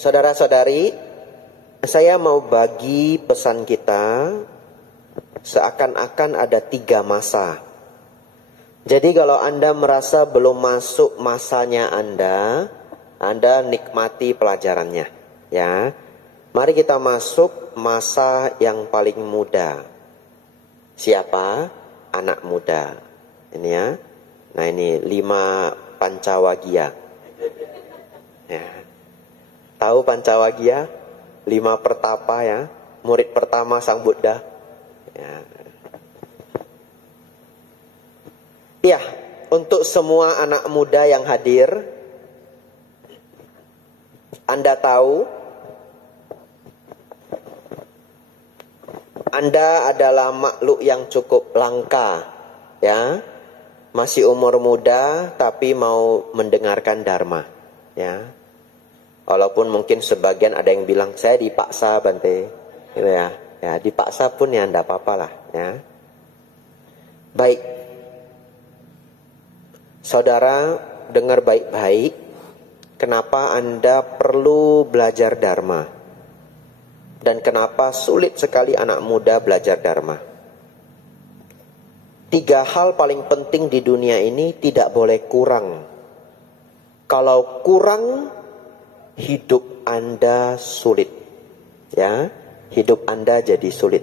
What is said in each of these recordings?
saudara-saudari, saya mau bagi pesan kita seakan-akan ada 3 masa. Jadi kalau Anda merasa belum masuk masanya Anda nikmati pelajarannya, ya. Mari kita masuk masa yang paling muda. Siapa? Anak muda. Ini ya. Nah ini 5 Pancawagia. Ya. Tahu Pancawagia? 5 pertapa ya. Murid pertama Sang Buddha. Ya. Ya, untuk semua anak muda yang hadir, Anda tahu Anda adalah makhluk yang cukup langka, ya. Masih umur muda tapi mau mendengarkan dharma, ya. Walaupun mungkin sebagian ada yang bilang saya dipaksa Bante, gitu ya. Ya, dipaksa pun ya enggak apa-apa lah, ya. Baik. Saudara, dengar baik-baik, kenapa Anda perlu belajar dharma? Dan kenapa sulit sekali anak muda belajar dharma? 3 hal paling penting di dunia ini tidak boleh kurang. Kalau kurang, hidup Anda sulit. Ya, hidup Anda jadi sulit.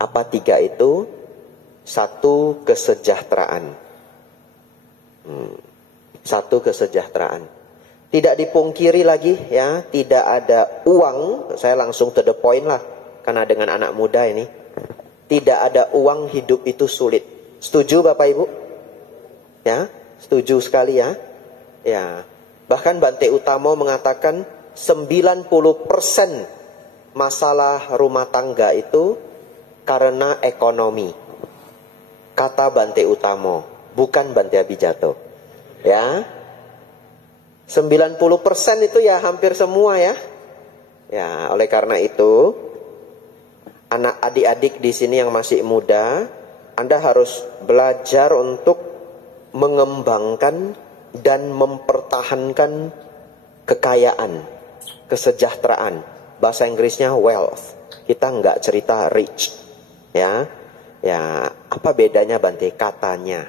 Apa 3 itu? 1, kesejahteraan. 1, kesejahteraan. Tidak dipungkiri lagi ya, tidak ada uang, saya langsung to the point lah, karena dengan anak muda ini, tidak ada uang hidup itu sulit. Setuju Bapak Ibu? Ya, setuju sekali ya. Ya, bahkan Bante Utamo mengatakan 90% masalah rumah tangga itu karena ekonomi. Kata Bante Utamo, bukan Bante Abijato. Ya. 90% itu ya hampir semua ya. Ya, oleh karena itu anak adik-adik di sini yang masih muda, Anda harus belajar untuk mengembangkan dan mempertahankan kekayaan, kesejahteraan. Bahasa Inggrisnya wealth. Kita nggak cerita rich. Ya. Ya, apa bedanya Bante? Katanya.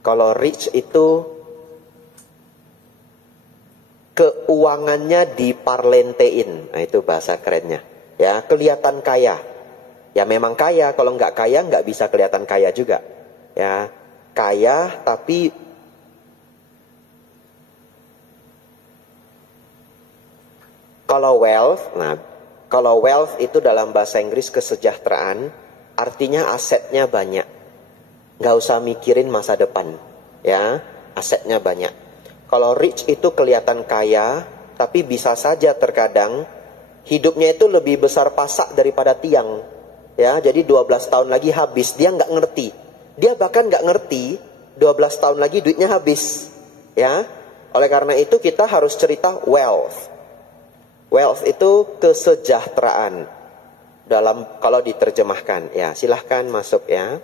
Kalau rich itu keuangannya diparlentein. Nah itu bahasa kerennya. Ya, kelihatan kaya. Ya memang kaya, kalau nggak kaya nggak bisa kelihatan kaya juga. Ya, kaya tapi kalau wealth, nah kalau wealth itu dalam bahasa Inggris kesejahteraan, artinya asetnya banyak. Nggak usah mikirin masa depan. Ya, asetnya banyak. Kalau rich itu kelihatan kaya, tapi bisa saja terkadang hidupnya itu lebih besar pasak daripada tiang. Ya, jadi 12 tahun lagi habis, dia nggak ngerti. Dia bahkan nggak ngerti 12 tahun lagi duitnya habis. Ya, oleh karena itu kita harus cerita wealth. Wealth itu kesejahteraan. Dalam kalau diterjemahkan, ya silahkan masuk ya.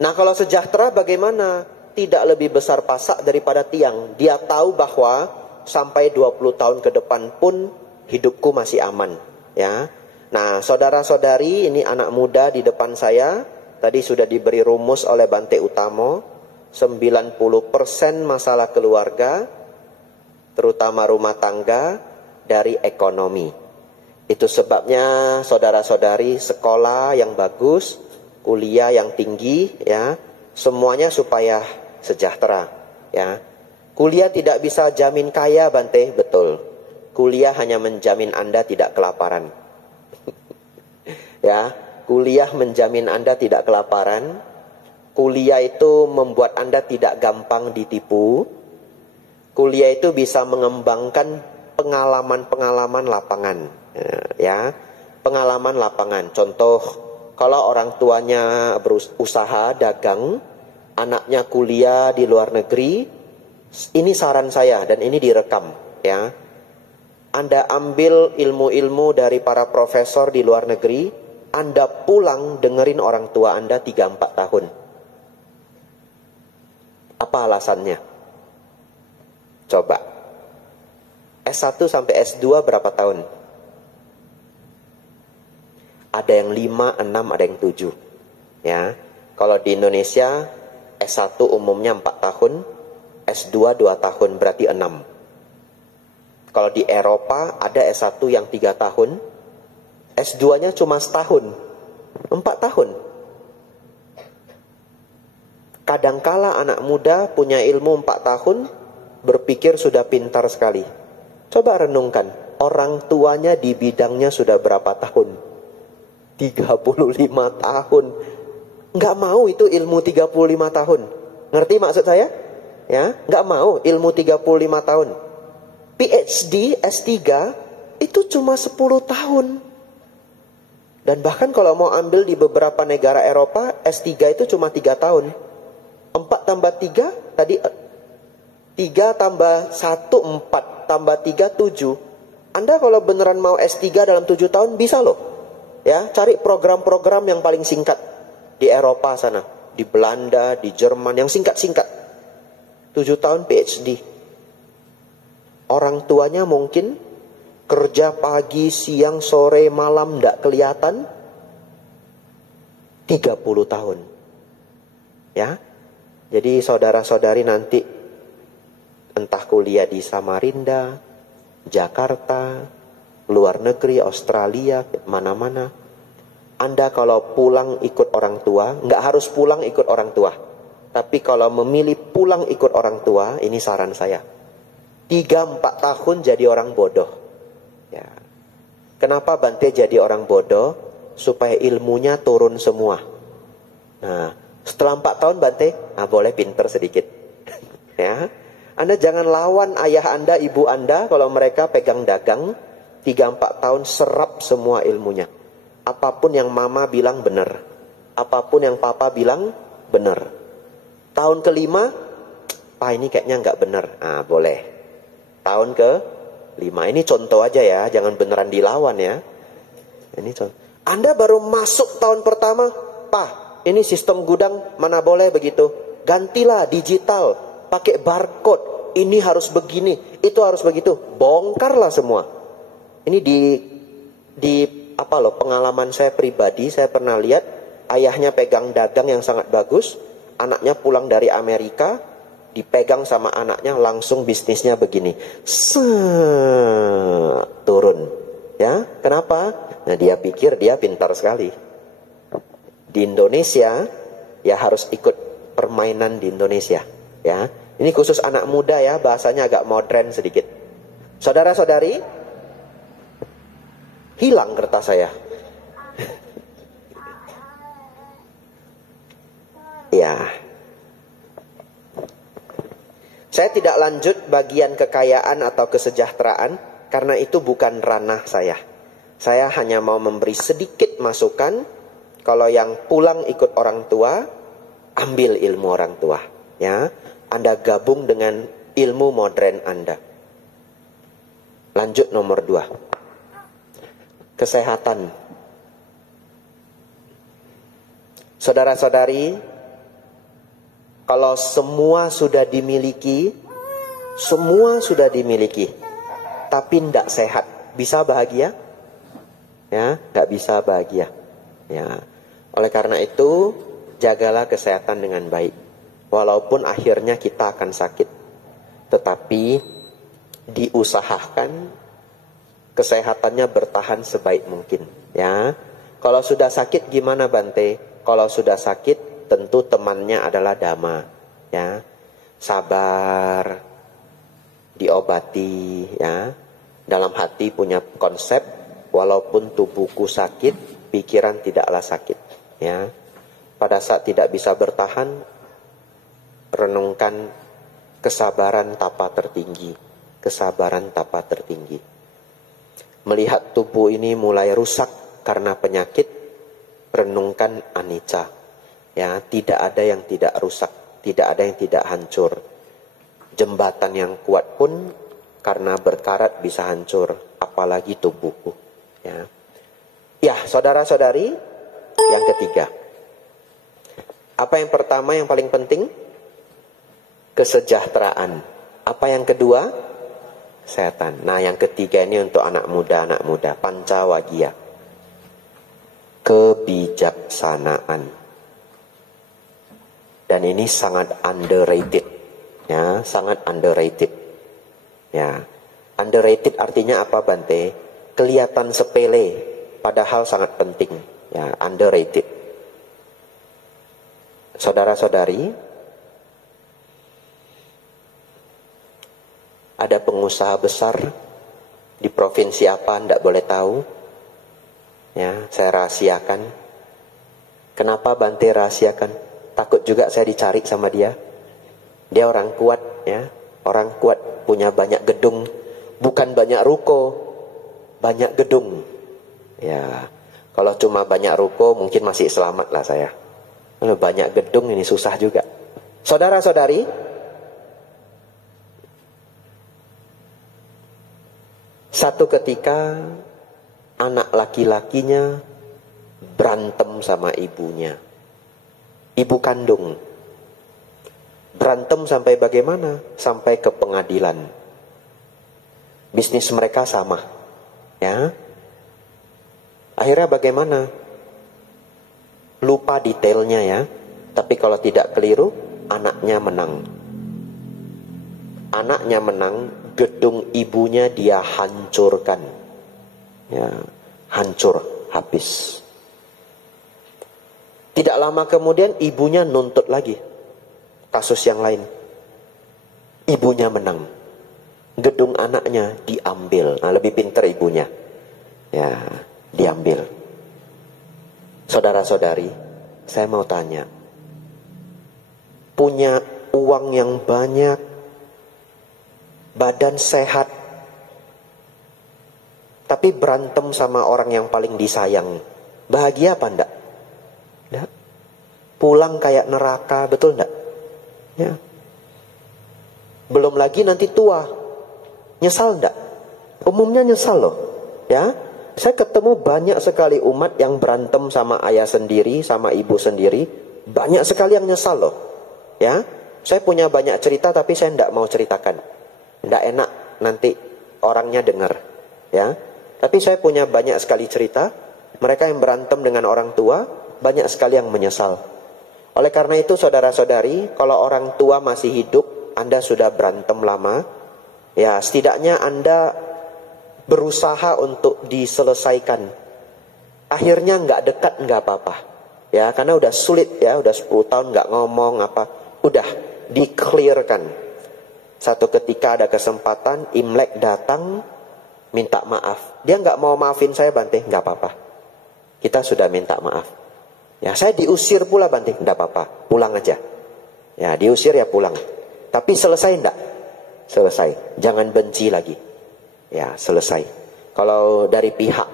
Nah kalau sejahtera bagaimana? Tidak lebih besar pasak daripada tiang. Dia tahu bahwa sampai 20 tahun ke depan pun hidupku masih aman. Ya. Nah saudara-saudari, ini anak muda di depan saya. Tadi sudah diberi rumus oleh Bante Utamo. 90% masalah keluarga, terutama rumah tangga, dari ekonomi. Itu sebabnya saudara-saudari sekolah yang bagus, kuliah yang tinggi, ya, semuanya supaya sejahtera, ya. Kuliah tidak bisa jamin kaya Bante, betul. Kuliah hanya menjamin Anda tidak kelaparan. Ya, kuliah menjamin Anda tidak kelaparan. Kuliah itu membuat Anda tidak gampang ditipu. Kuliah itu bisa mengembangkan pengalaman-pengalaman lapangan, ya. Pengalaman lapangan. Contoh, kalau orang tuanya berusaha dagang, anaknya kuliah di luar negeri, ini saran saya dan ini direkam, ya. Anda ambil ilmu-ilmu dari para profesor di luar negeri, Anda pulang dengerin orang tua Anda 3-4 tahun. Apa alasannya? Coba. S1 sampai S2 berapa tahun? Ada yang 5, 6, ada yang 7. Ya. Kalau di Indonesia S1 umumnya 4 tahun, S2 2 tahun, berarti 6. Kalau di Eropa ada S1 yang 3 tahun, S2-nya cuma setahun, 4 tahun. Kadangkala anak muda punya ilmu 4 tahun, berpikir sudah pintar sekali. Coba renungkan, orang tuanya di bidangnya sudah berapa tahun? 35 tahun. Nggak mau itu ilmu 35 tahun. Ngerti maksud saya? Ya, nggak mau ilmu 35 tahun. PhD, S3 itu cuma 10 tahun. Dan bahkan kalau mau ambil di beberapa negara Eropa, S3 itu cuma 3 tahun. 4 tambah 3, tadi 3 tambah 1, 4, tambah 3, 7. Anda kalau beneran mau S3 dalam 7 tahun, bisa loh. Ya, cari program-program yang paling singkat di Eropa sana. Di Belanda, di Jerman, yang singkat-singkat. 7 tahun PhD. Orang tuanya mungkin kerja pagi, siang, sore, malam, tidak kelihatan. 30 tahun. Ya. Jadi saudara-saudari nanti entah kuliah di Samarinda, Jakarta, luar negeri, Australia, mana-mana. Anda kalau pulang ikut orang tua, nggak harus pulang ikut orang tua. Tapi kalau memilih pulang ikut orang tua, ini saran saya. 3-4 tahun jadi orang bodoh. Ya. Kenapa Bante jadi orang bodoh? Supaya ilmunya turun semua. Nah, setelah 4 tahun Bante, boleh pinter sedikit. Ya. Anda jangan lawan ayah Anda, ibu Anda, kalau mereka pegang dagang, 3-4 tahun serap semua ilmunya. Apapun yang mama bilang benar. Apapun yang papa bilang benar. Tahun kelima, Pak ini kayaknya nggak benar. Boleh. Tahun ke-5. Ini contoh aja ya, jangan beneran dilawan ya. Ini contoh. Anda baru masuk tahun pertama, Pak, ini sistem gudang mana boleh begitu. Gantilah digital, pakai barcode. Ini harus begini, itu harus begitu. Bongkarlah semua. Ini di pengalaman saya pribadi, saya pernah lihat ayahnya pegang dagang yang sangat bagus, anaknya pulang dari Amerika, dipegang sama anaknya, langsung bisnisnya begini, turun, ya, kenapa? Nah, dia pikir dia pintar sekali. Di Indonesia, ya harus ikut permainan di Indonesia, ya. Ini khusus anak muda ya, bahasanya agak modern sedikit. Saudara-saudari, hilang kertas saya. Ya. Saya tidak lanjut bagian kekayaan atau kesejahteraan karena itu bukan ranah saya. Saya hanya mau memberi sedikit masukan. Kalau yang pulang ikut orang tua, ambil ilmu orang tua, ya. Anda gabung dengan ilmu modern Anda. Lanjut nomor 2. Kesehatan. Saudara-saudari, kalau semua sudah dimiliki, tapi tidak sehat, bisa bahagia? Ya, nggak bisa bahagia. Ya, oleh karena itu, jagalah kesehatan dengan baik. Walaupun akhirnya kita akan sakit, tetapi diusahakan kesehatannya bertahan sebaik mungkin. Ya, kalau sudah sakit gimana Bante? Kalau sudah sakit, tentu temannya adalah dhamma, ya, sabar, diobati, ya. Dalam hati punya konsep, walaupun tubuhku sakit, pikiran tidaklah sakit, ya. Pada saat tidak bisa bertahan, renungkan kesabaran tapa tertinggi, kesabaran tapa tertinggi. Melihat tubuh ini mulai rusak karena penyakit, renungkan anicca. Ya, tidak ada yang tidak rusak, tidak ada yang tidak hancur. Jembatan yang kuat pun karena berkarat bisa hancur, apalagi tubuhku. Ya, ya saudara-saudari, yang ketiga. Apa yang pertama yang paling penting? Kesejahteraan. Apa yang kedua? Kesehatan. Nah, yang ketiga ini untuk anak muda, Pancawagia. Kebijaksanaan. Dan ini sangat underrated. Ya, sangat underrated. Ya. Underrated artinya apa, Bante? Kelihatan sepele, padahal sangat penting. Ya, underrated. Saudara-saudari, ada pengusaha besar di provinsi apa, tidak boleh tahu. Ya, saya rahasiakan. Kenapa Bante rahasiakan? Takut juga saya dicari sama dia. Dia orang kuat, ya. Orang kuat, punya banyak gedung. Bukan banyak ruko, banyak gedung. Ya, kalau cuma banyak ruko mungkin masih selamat lah saya. Kalau banyak gedung ini susah juga. Saudara-saudari, satu ketika anak laki-lakinya berantem sama ibunya. Ibu kandung. Berantem sampai bagaimana? Sampai ke pengadilan. Bisnis mereka sama. Ya. Akhirnya bagaimana? Lupa detailnya ya. Tapi kalau tidak keliru, anaknya menang. Anaknya menang, gedung ibunya dia hancurkan. Ya, hancur, habis. Tidak lama kemudian ibunya nuntut lagi. Kasus yang lain. Ibunya menang. Gedung anaknya diambil. Nah, lebih pintar ibunya. Ya, diambil. Saudara-saudari, saya mau tanya. Punya uang yang banyak, badan sehat, tapi berantem sama orang yang paling disayang. Bahagia apa enggak? Enggak. Pulang kayak neraka, betul enggak? Ya. Belum lagi nanti tua. Nyesal enggak? Umumnya nyesal loh. Ya. Saya ketemu banyak sekali umat yang berantem sama ayah sendiri, sama ibu sendiri. Banyak sekali yang nyesal loh. Ya. Saya punya banyak cerita tapi saya enggak mau ceritakan. Enggak enak nanti orangnya dengar. Ya. Tapi saya punya banyak sekali cerita. Mereka yang berantem dengan orang tua, banyak sekali yang menyesal. Oleh karena itu saudara-saudari, kalau orang tua masih hidup, Anda sudah berantem lama, ya setidaknya Anda berusaha untuk diselesaikan. Akhirnya nggak dekat nggak apa-apa. Ya, karena udah sulit ya, udah 10 tahun nggak ngomong apa. Udah di-clearkan. Satu ketika ada kesempatan, Imlek datang, minta maaf. Dia nggak mau maafin saya, Bante, nggak apa-apa. Kita sudah minta maaf. Ya, saya diusir pula, Bante, nggak apa-apa, pulang aja. Ya, diusir ya pulang. Tapi selesai enggak? Selesai. Jangan benci lagi. Ya, selesai. Kalau dari pihak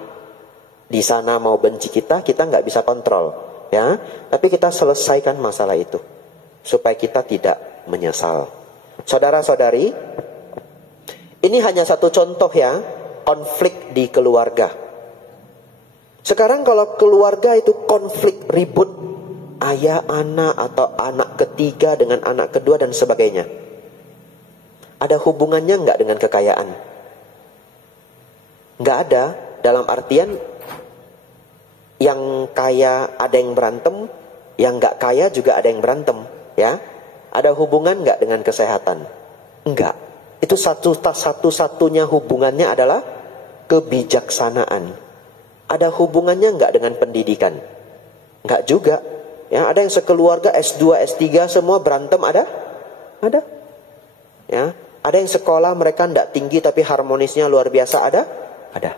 di sana mau benci kita nggak bisa kontrol. Ya, tapi kita selesaikan masalah itu supaya kita tidak menyesal. Saudara-saudari, ini hanya satu contoh ya, konflik di keluarga. Sekarang kalau keluarga itu konflik ribut, ayah anak atau anak ketiga dengan anak kedua dan sebagainya. Ada hubungannya nggak dengan kekayaan? Nggak ada, dalam artian yang kaya ada yang berantem, yang nggak kaya juga ada yang berantem, ya. Ada hubungan nggak dengan kesehatan? Enggak. Itu satu-satunya hubungannya adalah kebijaksanaan. Ada hubungannya nggak dengan pendidikan? Nggak juga. Ya, ada yang sekeluarga S2, S3 semua berantem, ada? Ada. Ya, ada yang sekolah mereka nggak tinggi tapi harmonisnya luar biasa, ada? Ada.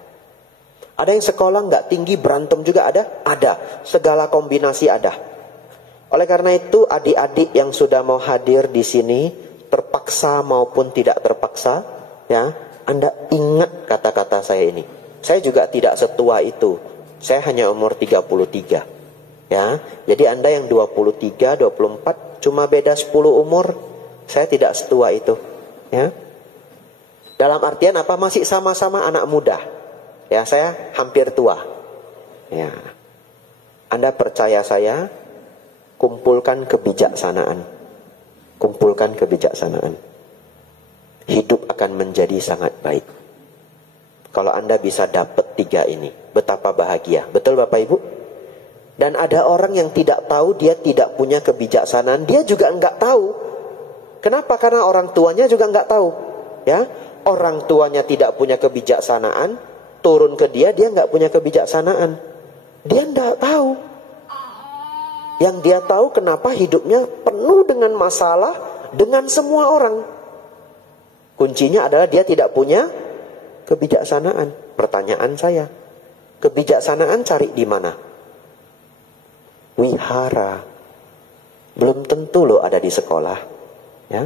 Ada yang sekolah nggak tinggi berantem juga, ada? Ada. Segala kombinasi ada. Oleh karena itu adik-adik yang sudah mau hadir di sini, terpaksa maupun tidak terpaksa, ya, Anda ingat kata-kata saya ini. Saya juga tidak setua itu. Saya hanya umur 33. Ya, jadi Anda yang 23, 24 cuma beda 10 umur. Saya tidak setua itu, ya. Dalam artian apa? Masih sama-sama anak muda. Ya, saya hampir tua. Ya. Anda percaya saya, kumpulkan kebijaksanaan. Kumpulkan kebijaksanaan. Hidup akan akan menjadi sangat baik. Kalau Anda bisa dapat 3 ini, betapa bahagia. Betul Bapak Ibu? Dan ada orang yang tidak tahu, dia tidak punya kebijaksanaan, dia juga enggak tahu. Kenapa? Karena orang tuanya juga enggak tahu. Ya, orang tuanya tidak punya kebijaksanaan, turun ke dia enggak punya kebijaksanaan. Dia enggak tahu. Yang dia tahu kenapa hidupnya penuh dengan masalah dengan semua orang. Kuncinya adalah dia tidak punya kebijaksanaan. Pertanyaan saya, kebijaksanaan cari di mana? Wihara. Belum tentu loh ada di sekolah. Ya.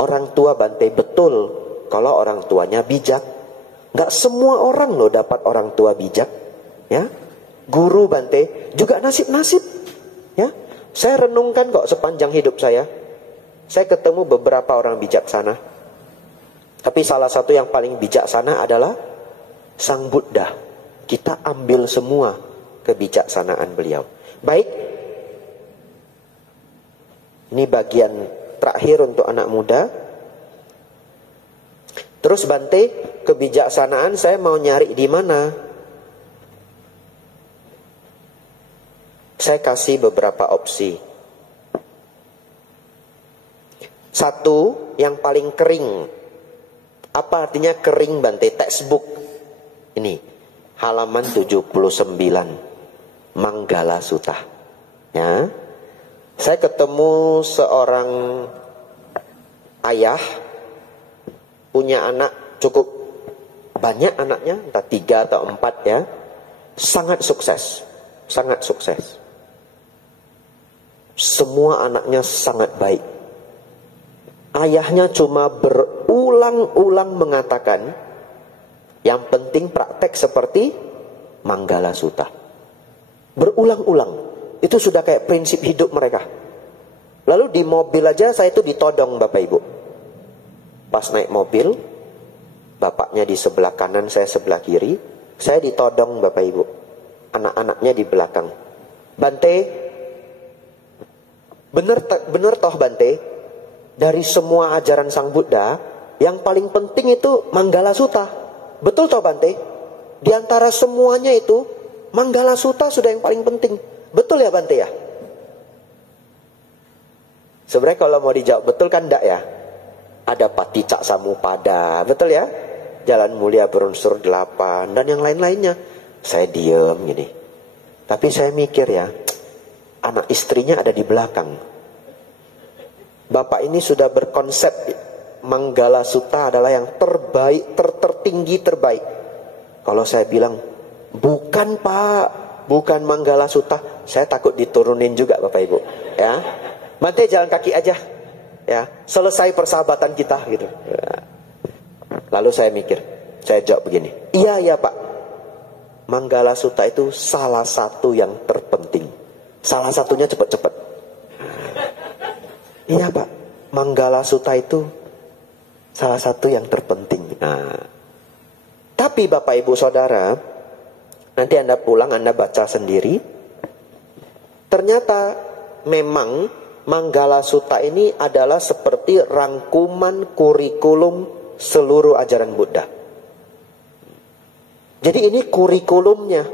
Orang tua Bante betul kalau orang tuanya bijak. Nggak semua orang loh dapat orang tua bijak. Ya. Guru Bante juga nasib-nasib. Ya. Saya renungkan kok sepanjang hidup saya. Saya ketemu beberapa orang bijaksana. Tapi salah satu yang paling bijaksana adalah Sang Buddha. Kita ambil semua kebijaksanaan beliau. Baik. Ini bagian terakhir untuk anak muda. Terus Bante, kebijaksanaan saya mau nyari di mana? Saya kasih beberapa opsi. Satu, yang paling kering. Apa artinya kering Bante? Textbook. Ini, halaman 79. Manggala Sutta. Ya. Saya ketemu seorang ayah. Punya anak cukup banyak anaknya. Entah 3 atau 4 ya. Sangat sukses. Sangat sukses. Semua anaknya sangat baik. Ayahnya cuma berulang-ulang mengatakan, yang penting praktek seperti Manggala Sutta. Berulang-ulang. Itu sudah kayak prinsip hidup mereka. Lalu di mobil aja saya itu ditodong Bapak Ibu. Pas naik mobil, bapaknya di sebelah kanan, saya sebelah kiri. Saya ditodong Bapak Ibu. Anak-anaknya di belakang. Bante, bener toh Bante, dari semua ajaran Sang Buddha, yang paling penting itu Manggala Sutta. Betul toh Bante? Di antara semuanya itu, Manggala Sutta sudah yang paling penting. Betul ya Bante ya? Sebenarnya kalau mau dijawab betul kan enggak ya? Ada Paticca Samuppada, betul ya? Jalan mulia berunsur 8, dan yang lain-lainnya. Saya diem gini. Tapi saya mikir ya, anak istrinya ada di belakang. Bapak ini sudah berkonsep Manggala Sutta adalah yang terbaik, tertinggi, terbaik. Kalau saya bilang, bukan Pak, bukan Manggala Sutta, saya takut diturunin juga Bapak Ibu. Ya, Bante jalan kaki aja. Ya, selesai persahabatan kita gitu. Ya. Lalu saya mikir, saya jawab begini, iya Pak, Manggala Sutta itu salah satu yang terpenting. Salah satunya cepat-cepat. Iya Pak, Manggala Sutta itu salah satu yang terpenting. Nah, tapi Bapak Ibu Saudara, nanti Anda pulang, Anda baca sendiri. Ternyata memang Manggala Sutta ini adalah seperti rangkuman kurikulum seluruh ajaran Buddha. Jadi ini kurikulumnya.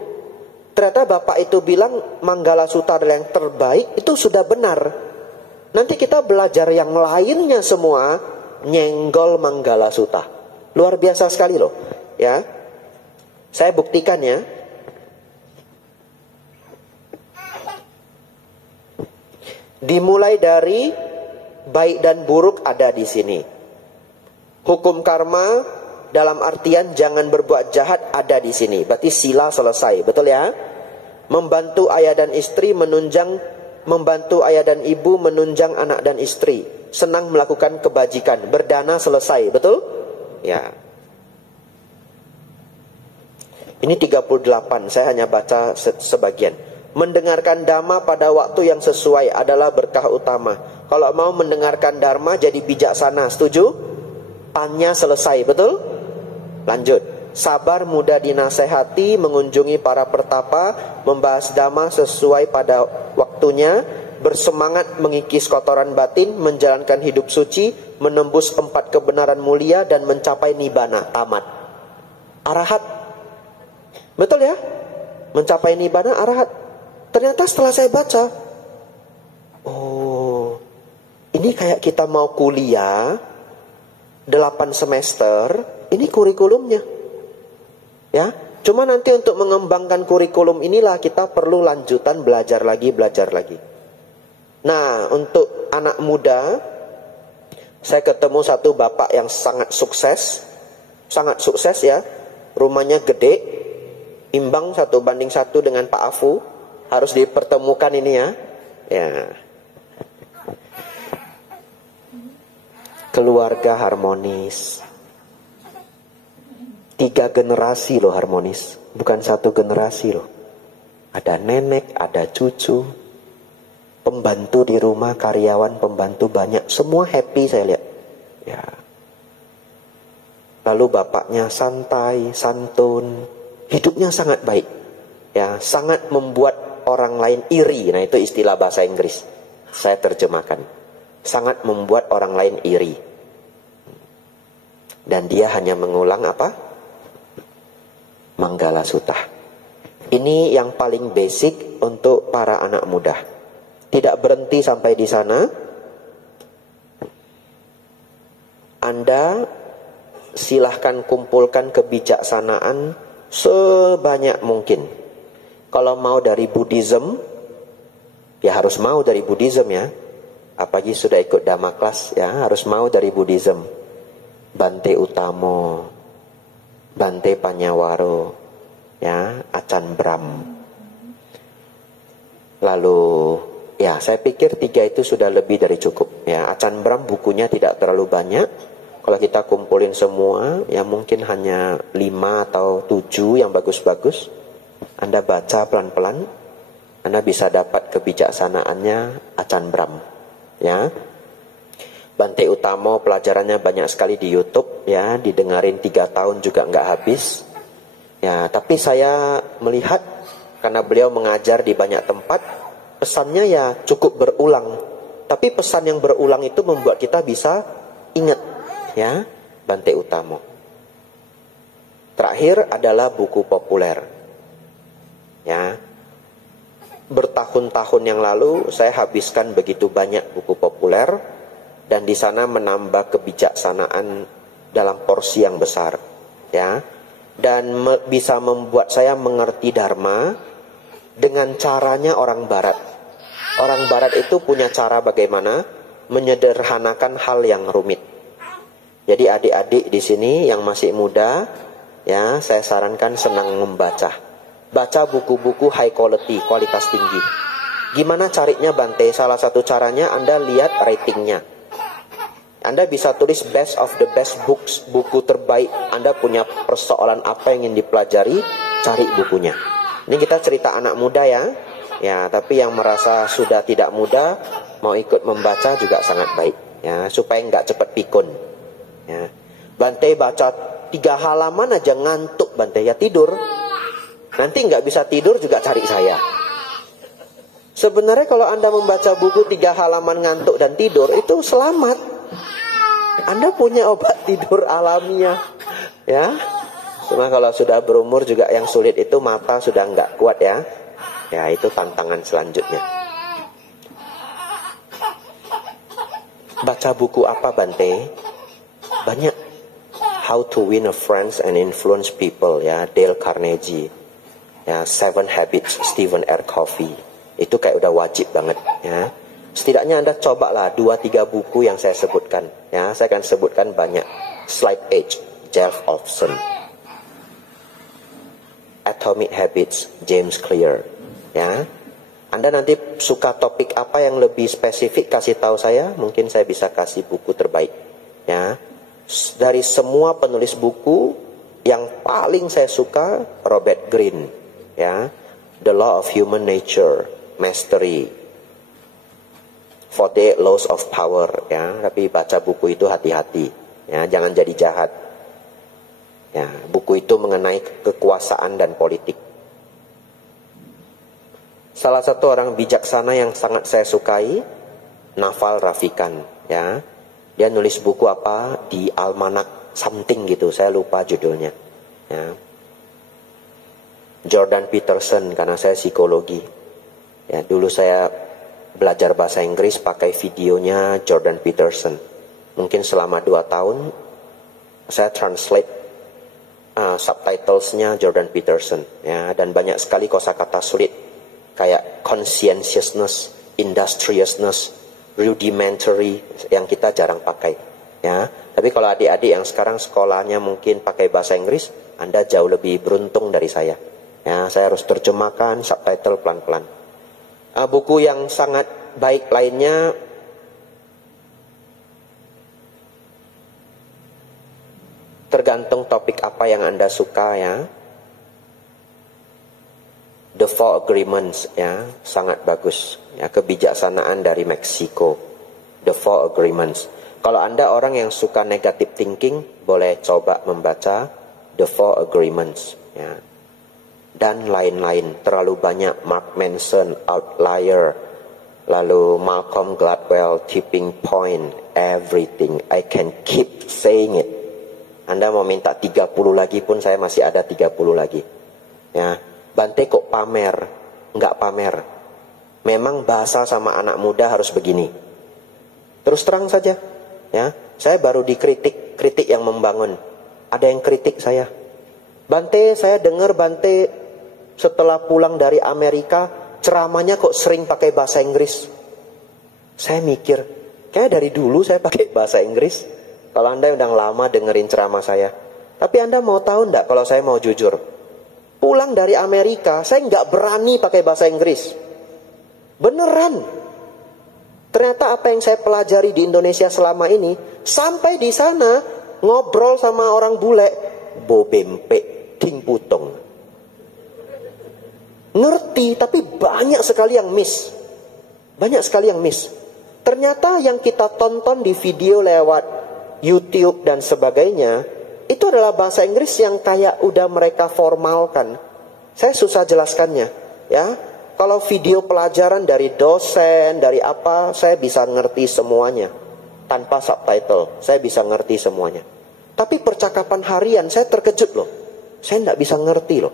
Ternyata Bapak itu bilang Manggala Sutta adalah yang terbaik, itu sudah benar. Nanti kita belajar yang lainnya semua nyenggol Manggala Sutta. Luar biasa sekali loh. Ya, saya buktikan ya. Dimulai dari baik dan buruk ada di sini. Hukum karma dalam artian jangan berbuat jahat ada di sini. Berarti sila selesai, betul ya? Membantu ayah dan istri membantu ayah dan ibu menunjang anak dan istri. Senang melakukan kebajikan. Berdana selesai, betul? Ya. Ini 38, saya hanya baca sebagian. Mendengarkan dhamma pada waktu yang sesuai adalah berkah utama. Kalau mau mendengarkan dharma jadi bijaksana, setuju? Tanya selesai, betul? Lanjut. Sabar, mudah dinasehati, mengunjungi para pertapa, membahas dhamma sesuai pada waktunya, bersemangat mengikis kotoran batin, menjalankan hidup suci, menembus 4 kebenaran mulia, dan mencapai nibbana, tamat. Arahat. Betul ya? Mencapai nibbana, arahat. Ternyata setelah saya baca, oh, ini kayak kita mau kuliah 8 semester, ini kurikulumnya. Ya, cuma nanti untuk mengembangkan kurikulum inilah kita perlu lanjutan belajar lagi. Nah, untuk anak muda, saya ketemu satu bapak yang sangat sukses ya. Rumahnya gede, imbang 1:1 dengan Pak Afu. Harus dipertemukan ini ya. Ya. Keluarga harmonis. 3 generasi loh harmonis, bukan 1 generasi loh. Ada nenek, ada cucu, pembantu di rumah, karyawan, pembantu banyak, semua happy saya lihat. Ya. Lalu bapaknya santai, santun, hidupnya sangat baik. Ya, sangat membuat orang lain iri. Nah, itu istilah bahasa Inggris. Saya terjemahkan. Sangat membuat orang lain iri. Dan dia hanya mengulang apa? Manggala Sutta. Ini yang paling basic untuk para anak muda. Tidak berhenti sampai di sana. Anda silahkan kumpulkan kebijaksanaan sebanyak mungkin. Kalau mau dari Buddhism, ya harus mau dari Buddhism ya. Apalagi sudah ikut Dhamma Class ya, harus mau dari Buddhism. Bante Utamo, Bante Panyawaro, ya, Achan Brahm. Lalu, ya, saya pikir 3 itu sudah lebih dari cukup. Ya, Achan Brahm bukunya tidak terlalu banyak. Kalau kita kumpulin semua, ya mungkin hanya 5 atau 7 yang bagus-bagus. Anda baca pelan-pelan, Anda bisa dapat kebijaksanaannya Achan Brahm. Ya. Bante Utamo pelajarannya banyak sekali di YouTube, ya, didengarin 3 tahun juga nggak habis. Ya, tapi saya melihat karena beliau mengajar di banyak tempat, pesannya ya cukup berulang. Tapi pesan yang berulang itu membuat kita bisa ingat, ya, Bante Utamo. Terakhir adalah buku populer. Ya. Bertahun-tahun yang lalu saya habiskan begitu banyak buku populer. Dan di sana menambah kebijaksanaan dalam porsi yang besar, ya, dan bisa membuat saya mengerti Dharma dengan caranya orang Barat. Orang Barat itu punya cara bagaimana menyederhanakan hal yang rumit. Jadi adik-adik di sini yang masih muda, ya, saya sarankan senang membaca. Baca buku-buku high quality, kualitas tinggi. Gimana carinya Bante? Salah satu caranya Anda lihat ratingnya. Anda bisa tulis best of the best books, buku terbaik. Anda punya persoalan apa yang ingin dipelajari, cari bukunya. Ini kita cerita anak muda ya. Ya, tapi yang merasa sudah tidak muda, mau ikut membaca juga sangat baik. Ya, supaya nggak cepat pikun. Ya. Bante baca 3 halaman aja ngantuk Bante, ya tidur. Nanti nggak bisa tidur juga cari saya. Sebenarnya kalau Anda membaca buku 3 halaman ngantuk dan tidur, itu selamat. Anda punya obat tidur alamiah, ya. Cuma kalau sudah berumur juga yang sulit itu mata sudah nggak kuat ya. Ya, itu tantangan selanjutnya. Baca buku apa Bante? Banyak. How to Win a Friends and Influence People, ya, Dale Carnegie. Ya, 7 Habits, Stephen R. Covey. Itu kayak udah wajib banget, ya. Setidaknya Anda cobalah 2-3 buku yang saya sebutkan. Ya, saya akan sebutkan banyak. Slight Edge, Jeff Olson. Atomic Habits, James Clear. Ya, Anda nanti suka topik apa yang lebih spesifik, kasih tahu saya. Mungkin saya bisa kasih buku terbaik. Ya, dari semua penulis buku, yang paling saya suka Robert Greene. Ya, The Law of Human Nature, Mastery. 48 Laws of Power, ya, tapi baca buku itu hati-hati, ya, jangan jadi jahat. Ya, buku itu mengenai kekuasaan dan politik. Salah satu orang bijaksana yang sangat saya sukai, Naval Ravikant, ya. Dia nulis buku apa di Almanak something gitu, saya lupa judulnya. Ya. Jordan Peterson, karena saya psikologi. Ya, dulu saya belajar bahasa Inggris pakai videonya Jordan Peterson. Mungkin selama 2 tahun saya translate subtitlesnya Jordan Peterson, ya, dan banyak sekali kosakata sulit kayak conscientiousness, industriousness, rudimentary yang kita jarang pakai, ya. Tapi kalau adik-adik yang sekarang sekolahnya mungkin pakai bahasa Inggris, Anda jauh lebih beruntung dari saya. Ya, saya harus terjemahkan subtitle pelan-pelan. Buku yang sangat baik lainnya tergantung topik apa yang Anda suka, ya. The Four Agreements, ya, sangat bagus. Ya, kebijaksanaan dari Meksiko. The Four Agreements. Kalau Anda orang yang suka negative thinking, boleh coba membaca The Four Agreements, ya. Dan lain-lain, terlalu banyak. Mark Manson, Outlier, lalu Malcolm Gladwell, Tipping Point, everything. I can keep saying it. Anda mau minta 30 lagi pun saya masih ada 30 lagi. Ya, Bante kok pamer? Enggak pamer. Memang bahasa sama anak muda harus begini. Terus terang saja, ya. Saya baru dikritik, kritik yang membangun. Ada yang kritik saya. Bante, saya dengar Bante setelah pulang dari Amerika ceramahnya kok sering pakai bahasa Inggris. Saya mikir, kayak dari dulu saya pakai bahasa Inggris. Kalau Anda udah lama dengerin ceramah saya. Tapi Anda mau tahu enggak kalau saya mau jujur? Pulang dari Amerika, saya nggak berani pakai bahasa Inggris. Beneran. Ternyata apa yang saya pelajari di Indonesia selama ini, sampai di sana ngobrol sama orang bule, bobempe, ting putong. Ngerti, tapi banyak sekali yang miss. Banyak sekali yang miss. Ternyata yang kita tonton di video lewat YouTube dan sebagainya, itu adalah bahasa Inggris yang kayak udah mereka formalkan. Saya susah jelaskannya, ya. Kalau video pelajaran dari dosen, dari apa, saya bisa ngerti semuanya. Tanpa subtitle, saya bisa ngerti semuanya. Tapi percakapan harian, saya terkejut loh. Saya nggak bisa ngerti loh.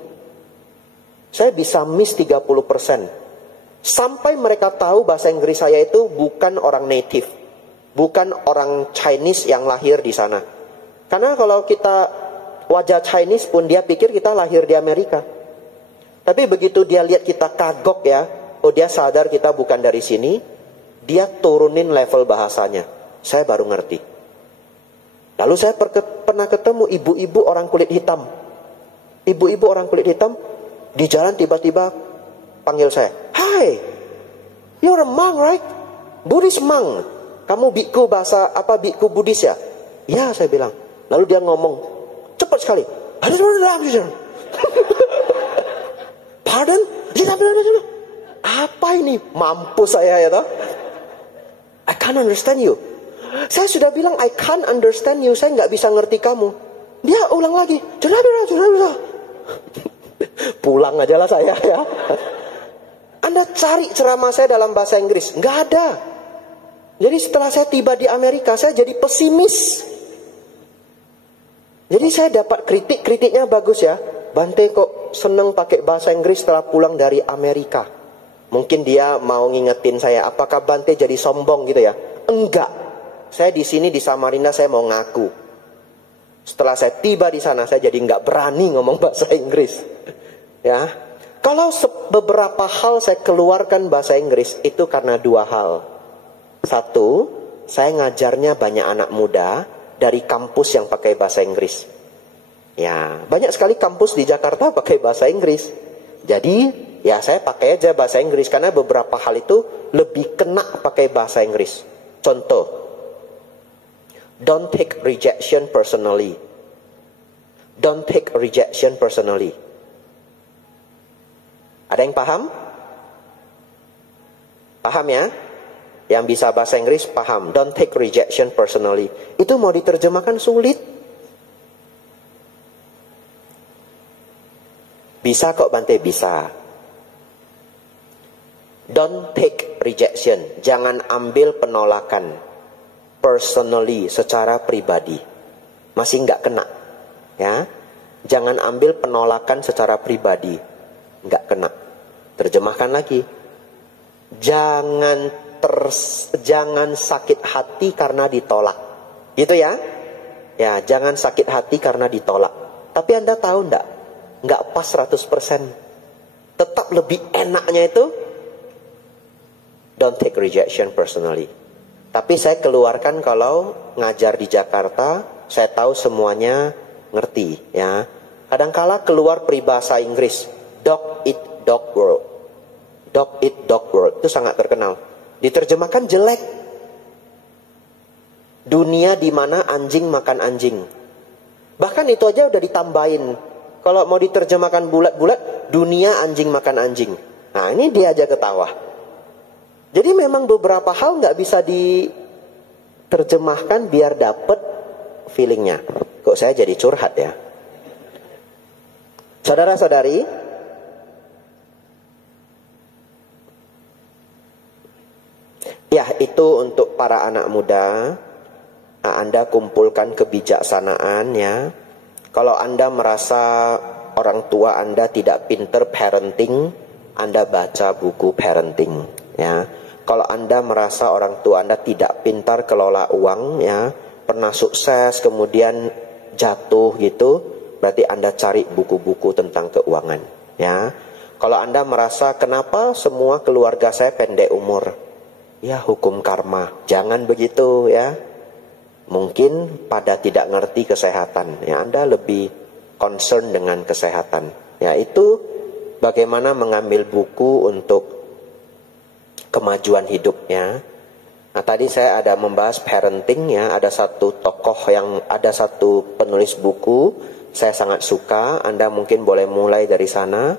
Saya bisa miss 30%. Sampai mereka tahu bahasa Inggris saya itu bukan orang native. Bukan orang Chinese yang lahir di sana. Karena kalau kita wajah Chinese pun dia pikir kita lahir di Amerika. Tapi begitu dia lihat kita kagok, ya, oh dia sadar kita bukan dari sini, dia turunin level bahasanya. Saya baru ngerti. Lalu saya pernah ketemu ibu-ibu orang kulit hitam. Ibu-ibu orang kulit hitam di jalan tiba-tiba panggil saya. Hi, you're a monk, right? Buddhist monk. Kamu biku bahasa apa, biku Buddhis ya? Ya, saya bilang. Lalu dia ngomong cepat sekali. Pardon? Apa ini? Mampus saya, ya toh? I can't understand you. Saya sudah bilang I can't understand you. Saya nggak bisa ngerti kamu. Dia ulang lagi. Pulang aja lah saya, ya. Anda cari ceramah saya dalam bahasa Inggris, nggak ada. Jadi setelah saya tiba di Amerika, saya jadi pesimis. Jadi saya dapat kritiknya bagus, ya. Bante kok seneng pakai bahasa Inggris setelah pulang dari Amerika. Mungkin dia mau ngingetin saya, apakah Bante jadi sombong gitu ya? Enggak. Saya di sini di Samarinda saya mau ngaku. Setelah saya tiba di sana, saya jadi nggak berani ngomong bahasa Inggris. Ya. Kalau beberapa hal saya keluarkan bahasa Inggris, itu karena 2 hal. Satu, saya ngajarnya banyak anak muda dari kampus yang pakai bahasa Inggris. Ya, banyak sekali kampus di Jakarta pakai bahasa Inggris. Jadi, ya saya pakai aja bahasa Inggris karena beberapa hal itu lebih kena pakai bahasa Inggris. Contoh, don't take rejection personally. Don't take rejection personally. Ada yang paham? Paham ya? Yang bisa bahasa Inggris paham. Don't take rejection personally. Itu mau diterjemahkan sulit. Bisa kok Bante, bisa. Don't take rejection. Jangan ambil penolakan personally, secara pribadi. Masih nggak kena, ya. Jangan ambil penolakan secara pribadi, nggak kena. Terjemahkan lagi. Jangan sakit hati karena ditolak. Gitu ya. Ya, jangan sakit hati karena ditolak. Tapi Anda tahu enggak? Enggak pas 100%. Tetap lebih enaknya itu don't take rejection personally. Tapi saya keluarkan kalau ngajar di Jakarta, saya tahu semuanya ngerti, ya. Kadangkala keluar peribahasa Inggris, dog eat dog world. Dog eat dog world, itu sangat terkenal. Diterjemahkan jelek. Dunia di mana anjing makan anjing. Bahkan itu aja udah ditambahin. Kalau mau diterjemahkan bulat-bulat, dunia anjing makan anjing. Nah, ini dia aja ketawa. Jadi memang beberapa hal nggak bisa diterjemahkan biar dapet feelingnya. Kok saya jadi curhat ya? Saudara-saudari, ya itu untuk para anak muda. Anda kumpulkan kebijaksanaan, ya. Kalau Anda merasa orang tua Anda tidak pinter parenting, Anda baca buku parenting, ya. Kalau Anda merasa orang tua Anda tidak pintar kelola uang, ya, pernah sukses kemudian jatuh gitu, berarti Anda cari buku-buku tentang keuangan, ya. Kalau Anda merasa kenapa semua keluarga saya pendek umur, ya hukum karma, jangan begitu, ya. Mungkin pada tidak ngerti kesehatan, ya Anda lebih concern dengan kesehatan. Ya itu bagaimana mengambil buku untuk kemajuan hidupnya. Nah tadi saya ada membahas parenting, ya. Ada satu penulis buku saya sangat suka. Anda mungkin boleh mulai dari sana.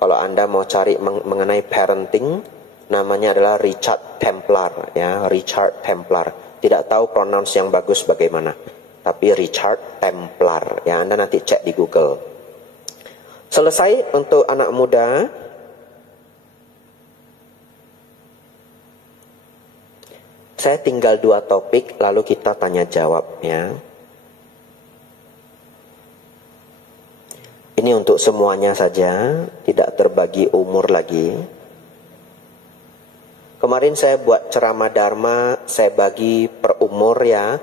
Kalau Anda mau cari mengenai parenting, namanya adalah Richard Templar, ya, Richard Templar. Tidak tahu pronounce yang bagus bagaimana, tapi Richard Templar, ya, Anda nanti cek di Google. Selesai untuk anak muda. Saya tinggal 2 topik, lalu kita tanya jawab, ya. Ini untuk semuanya saja, tidak terbagi umur lagi. Kemarin saya buat ceramah Dharma, saya bagi per umur, ya.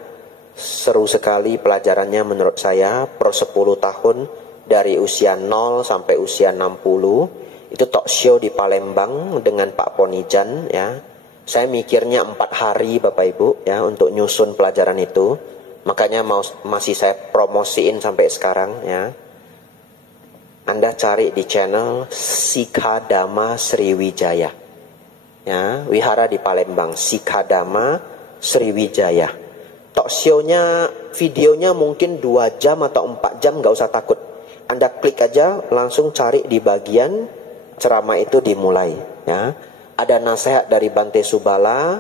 Seru sekali pelajarannya menurut saya, per 10 tahun, dari usia 0 sampai usia 60. Itu talk show di Palembang dengan Pak Ponijan, ya. Saya mikirnya 4 hari Bapak Ibu, ya, untuk nyusun pelajaran itu. Makanya masih saya promosiin sampai sekarang, ya. Anda cari di channel Sikadama Sriwijaya. Ya, wihara di Palembang, Sikadama Sriwijaya. Talk show-nya, videonya mungkin 2 jam atau 4 jam, gak usah takut. Anda klik aja, langsung cari di bagian ceramah itu dimulai, ya. Ada nasihat dari Bante Subala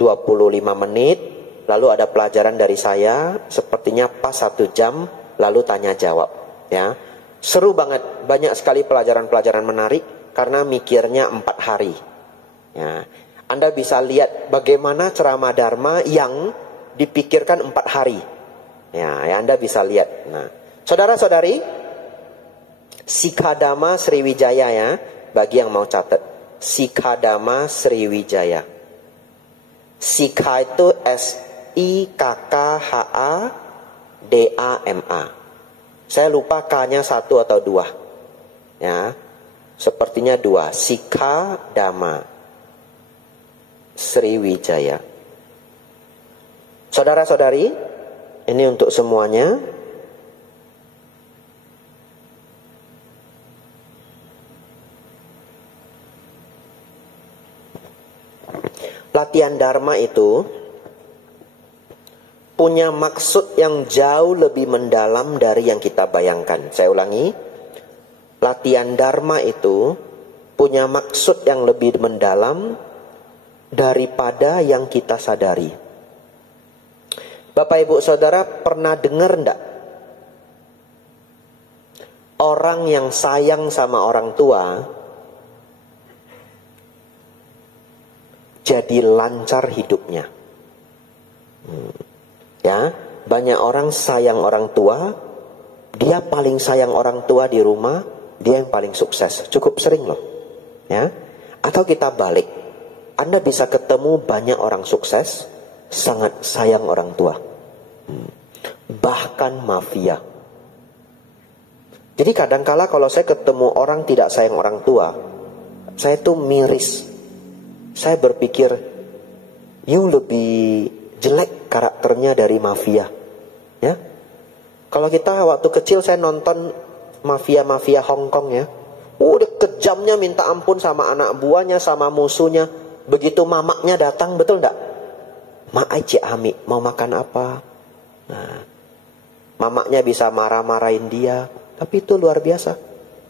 25 menit, lalu ada pelajaran dari saya, sepertinya pas 1 jam, lalu tanya jawab, ya. Seru banget, banyak sekali pelajaran-pelajaran menarik karena mikirnya 4 hari. Ya, Anda bisa lihat bagaimana ceramah Dharma yang dipikirkan 4 hari. Ya, Anda bisa lihat. Nah, saudara-saudari, Sikadama Sriwijaya, ya, bagi yang mau catat. Sikadama Sriwijaya. Sikha itu SIKKHADAMA. Saya lupa K-nya 1 atau 2. Ya, sepertinya 2. Sikadama Sriwijaya. Saudara-saudari, ini untuk semuanya. Latihan Dharma itu punya maksud yang jauh lebih mendalam dari yang kita bayangkan. Saya ulangi, latihan Dharma itu punya maksud yang lebih mendalam daripada yang kita sadari. Bapak Ibu Saudara pernah dengar enggak? Orang yang sayang sama orang tua jadi lancar hidupnya. Ya, banyak orang sayang orang tua, dia paling sayang orang tua di rumah, dia yang paling sukses. Cukup sering loh. Ya. Atau kita balik. Anda bisa ketemu banyak orang sukses, sangat sayang orang tua. Bahkan mafia. Jadi kadangkala kalau saya ketemu orang tidak sayang orang tua, saya tuh miris. Saya berpikir, you lebih jelek karakternya dari mafia. Ya. Kalau kita waktu kecil saya nonton mafia-mafia Hong Kong ya. Udah kejamnya minta ampun sama anak buahnya, sama musuhnya. Begitu mamaknya datang, betul enggak? Mak Cik Ami, mau makan apa? Nah, mamaknya bisa marah-marahin dia. Tapi itu luar biasa.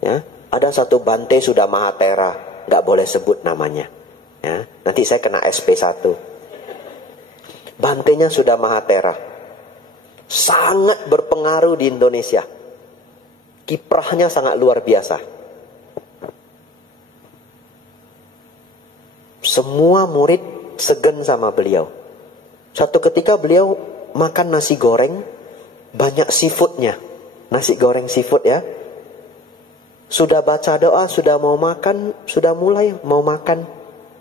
Ya, ada satu bante sudah Mahatera, nggak boleh sebut namanya. Ya, nanti saya kena SP1. Bantenya sudah Mahatera, sangat berpengaruh di Indonesia. Kiprahnya sangat luar biasa. Semua murid segan sama beliau. Suatu ketika beliau makan nasi goreng, banyak seafoodnya. Nasi goreng seafood ya. Sudah baca doa, sudah mau makan, sudah mulai mau makan.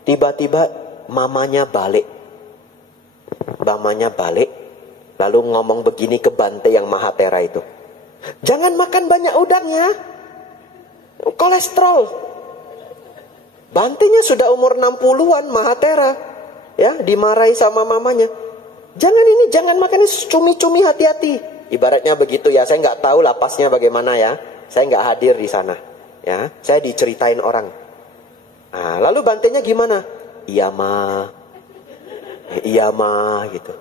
Tiba-tiba mamanya balik. Mamanya balik, lalu ngomong begini ke bante yang Mahatera itu. Jangan makan banyak udang ya. Kolesterol. Bantenya sudah umur 60-an, Mahatera. Ya, dimarahi sama mamanya. Jangan makan ini, cumi-cumi, hati-hati. Ibaratnya begitu ya, saya nggak tahu lapasnya bagaimana ya. Saya nggak hadir di sana. Ya, saya diceritain orang. Nah, lalu bantenya gimana? Iya ma, gitu.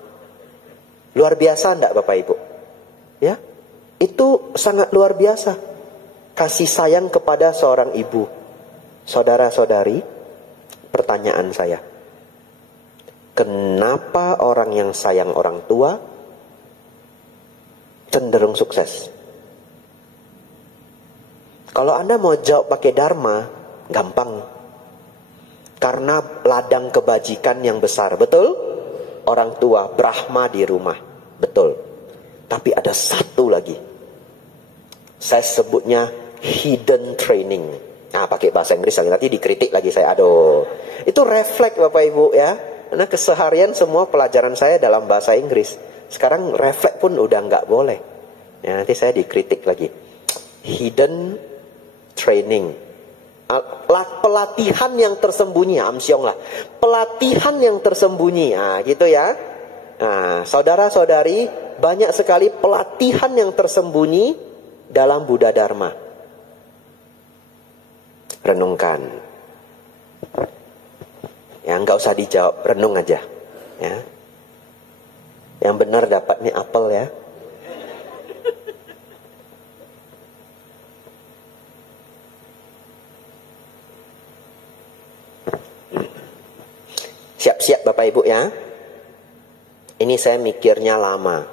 Luar biasa enggak Bapak Ibu? Ya, itu sangat luar biasa. Kasih sayang kepada seorang ibu. Saudara-saudari, pertanyaan saya. Kenapa orang yang sayang orang tua cenderung sukses? Kalau Anda mau jawab pakai dharma, gampang. Karena ladang kebajikan yang besar, betul? Orang tua, Brahma di rumah, betul. Tapi ada satu lagi. Saya sebutnya hidden training. Nah, pakai bahasa Inggris lagi, nanti dikritik lagi saya. Aduh. Itu refleks Bapak Ibu ya. Karena keseharian semua pelajaran saya dalam bahasa Inggris. Sekarang refleks pun udah nggak boleh. Ya, nanti saya dikritik lagi. Hidden training. Pelatihan yang tersembunyi, amsyong lah. Pelatihan yang tersembunyi, nah, gitu ya. Nah, saudara-saudari, banyak sekali pelatihan yang tersembunyi dalam Buddha Dharma. Renungkan. Ya, nggak usah dijawab, renung aja. Ya. Yang benar dapat nih apel ya. Siap-siap Bapak Ibu ya. Ini saya mikirnya lama.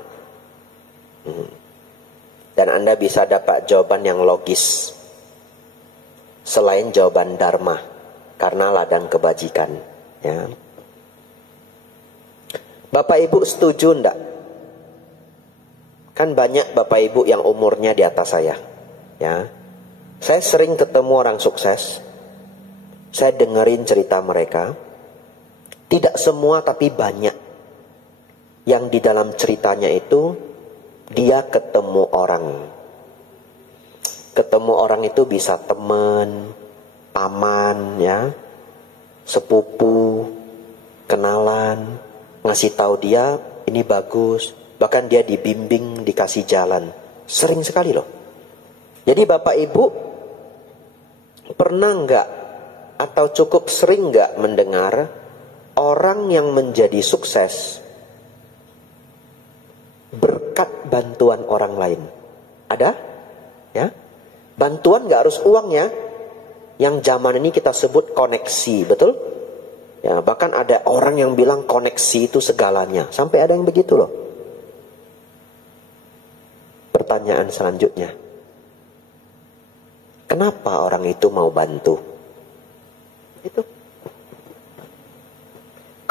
Dan Anda bisa dapat jawaban yang logis. Selain jawaban dharma. Karena ladang kebajikan. Ya. Bapak Ibu setuju enggak? Kan banyak Bapak Ibu yang umurnya di atas saya. Ya. Saya sering ketemu orang sukses. Saya dengerin cerita mereka. Tidak semua tapi banyak. Yang di dalam ceritanya itu dia ketemu orang. Ketemu orang itu bisa teman, paman ya, sepupu, kenalan, ngasih tahu dia ini bagus, bahkan dia dibimbing, dikasih jalan. Sering sekali loh. Jadi Bapak Ibu pernah enggak atau cukup sering enggak mendengar orang yang menjadi sukses berkat bantuan orang lain? Ada? Ya. Bantuan gak harus uang ya. Yang zaman ini kita sebut koneksi, betul? Ya, bahkan ada orang yang bilang koneksi itu segalanya. Sampai ada yang begitu loh. Pertanyaan selanjutnya. Kenapa orang itu mau bantu? Itu.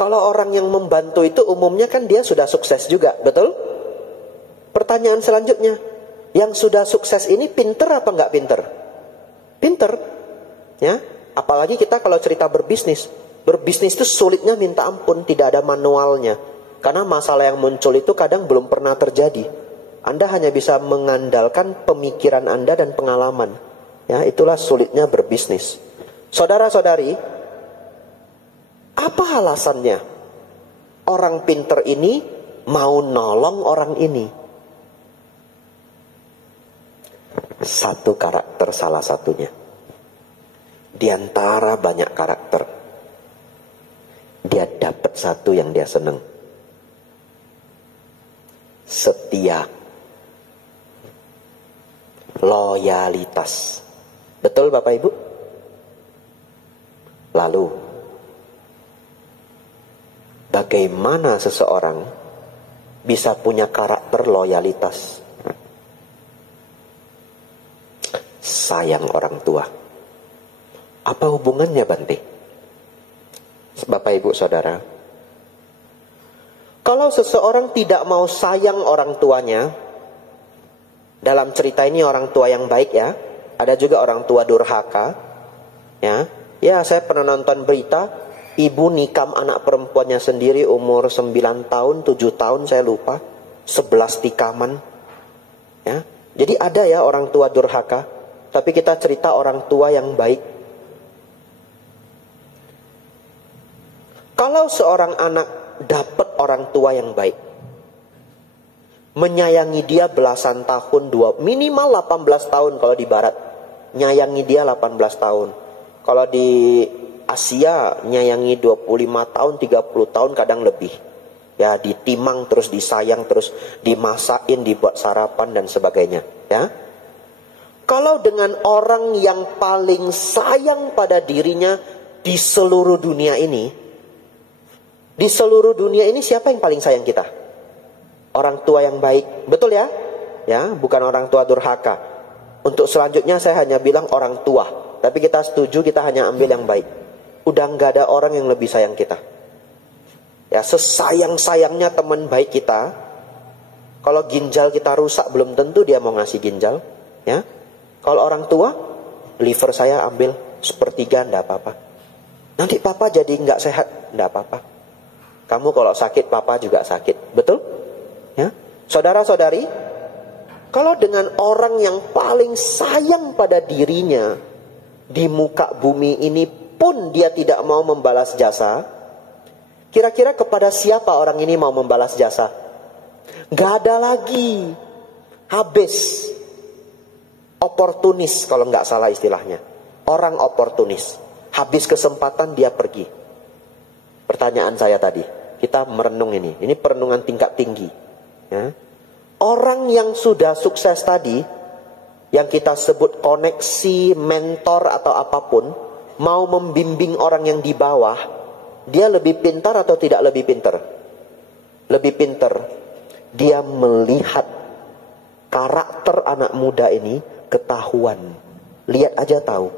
Kalau orang yang membantu itu umumnya kan dia sudah sukses juga, betul? Pertanyaan selanjutnya, yang sudah sukses ini pinter apa nggak pinter? Pinter, ya. Apalagi kita kalau cerita berbisnis itu sulitnya minta ampun, tidak ada manualnya. Karena masalah yang muncul itu kadang belum pernah terjadi. Anda hanya bisa mengandalkan pemikiran Anda dan pengalaman. Ya, itulah sulitnya berbisnis. Saudara-saudari, apa alasannya orang pinter ini mau nolong orang ini? Satu karakter salah satunya. Di antara banyak karakter, dia dapat satu yang dia senang. Setia. Loyalitas. Betul Bapak Ibu? Lalu, bagaimana seseorang bisa punya karakter loyalitas? Sayang orang tua. Apa hubungannya Bante? Bapak Ibu Saudara, kalau seseorang tidak mau sayang orang tuanya, dalam cerita ini orang tua yang baik ya, ada juga orang tua durhaka. Ya, saya pernah nonton berita, ibu nikam anak perempuannya sendiri umur 9 tahun, 7 tahun saya lupa, 11 tikaman. Ya, jadi ada ya orang tua durhaka, tapi kita cerita orang tua yang baik. Kalau seorang anak dapat orang tua yang baik, menyayangi dia belasan tahun, minimal 18 tahun kalau di barat, nyayangi dia 18 tahun. Kalau di Asia nyayangi 25 tahun, 30 tahun kadang lebih. Ya, ditimang terus, disayang terus, dimasakin, dibuat sarapan dan sebagainya, ya. Kalau dengan orang yang paling sayang pada dirinya di seluruh dunia ini, siapa yang paling sayang kita? Orang tua yang baik, betul ya? Ya, bukan orang tua durhaka. Untuk selanjutnya saya hanya bilang orang tua, tapi kita setuju kita hanya ambil yang baik. Udah nggak ada orang yang lebih sayang kita. Ya, sesayang-sayangnya teman baik kita, kalau ginjal kita rusak belum tentu dia mau ngasih ginjal, ya. Kalau orang tua, liver saya ambil 1/3, enggak apa-apa. Nanti papa jadi nggak sehat, enggak apa-apa. Kamu kalau sakit, papa juga sakit, betul? Ya, saudara-saudari, kalau dengan orang yang paling sayang pada dirinya di muka bumi ini pun dia tidak mau membalas jasa, kira-kira kepada siapa orang ini mau membalas jasa? Gak ada lagi, habis. Oportunis kalau nggak salah istilahnya, orang oportunis, habis kesempatan dia pergi. Pertanyaan saya tadi, kita merenung ini perenungan tingkat tinggi. Ya. Orang yang sudah sukses tadi, yang kita sebut koneksi, mentor atau apapun, mau membimbing orang yang di bawah, dia lebih pintar atau tidak lebih pintar? Lebih pintar. Dia melihat karakter anak muda ini, ketahuan. Lihat aja tahu.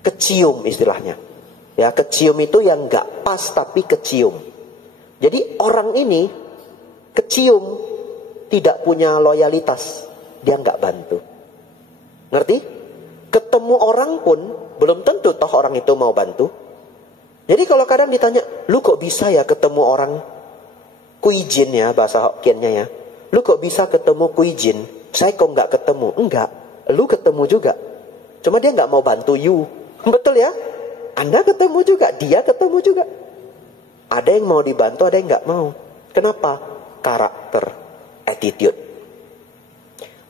Kecium istilahnya. Ya, kecium itu yang nggak pas tapi kecium. Jadi orang ini kecium tidak punya loyalitas, dia nggak bantu. Ngerti? Ketemu orang pun belum tentu toh orang itu mau bantu. Jadi kalau kadang ditanya, lu kok bisa ya ketemu orang Kuijin ya bahasa Hokkiennya ya. Lu kok bisa ketemu Kuijin? Saya kok nggak ketemu? Enggak, lu ketemu juga. Cuma dia nggak mau bantu you. Betul ya? Anda ketemu juga, dia ketemu juga. Ada yang mau dibantu, ada yang nggak mau. Kenapa? Karakter, attitude.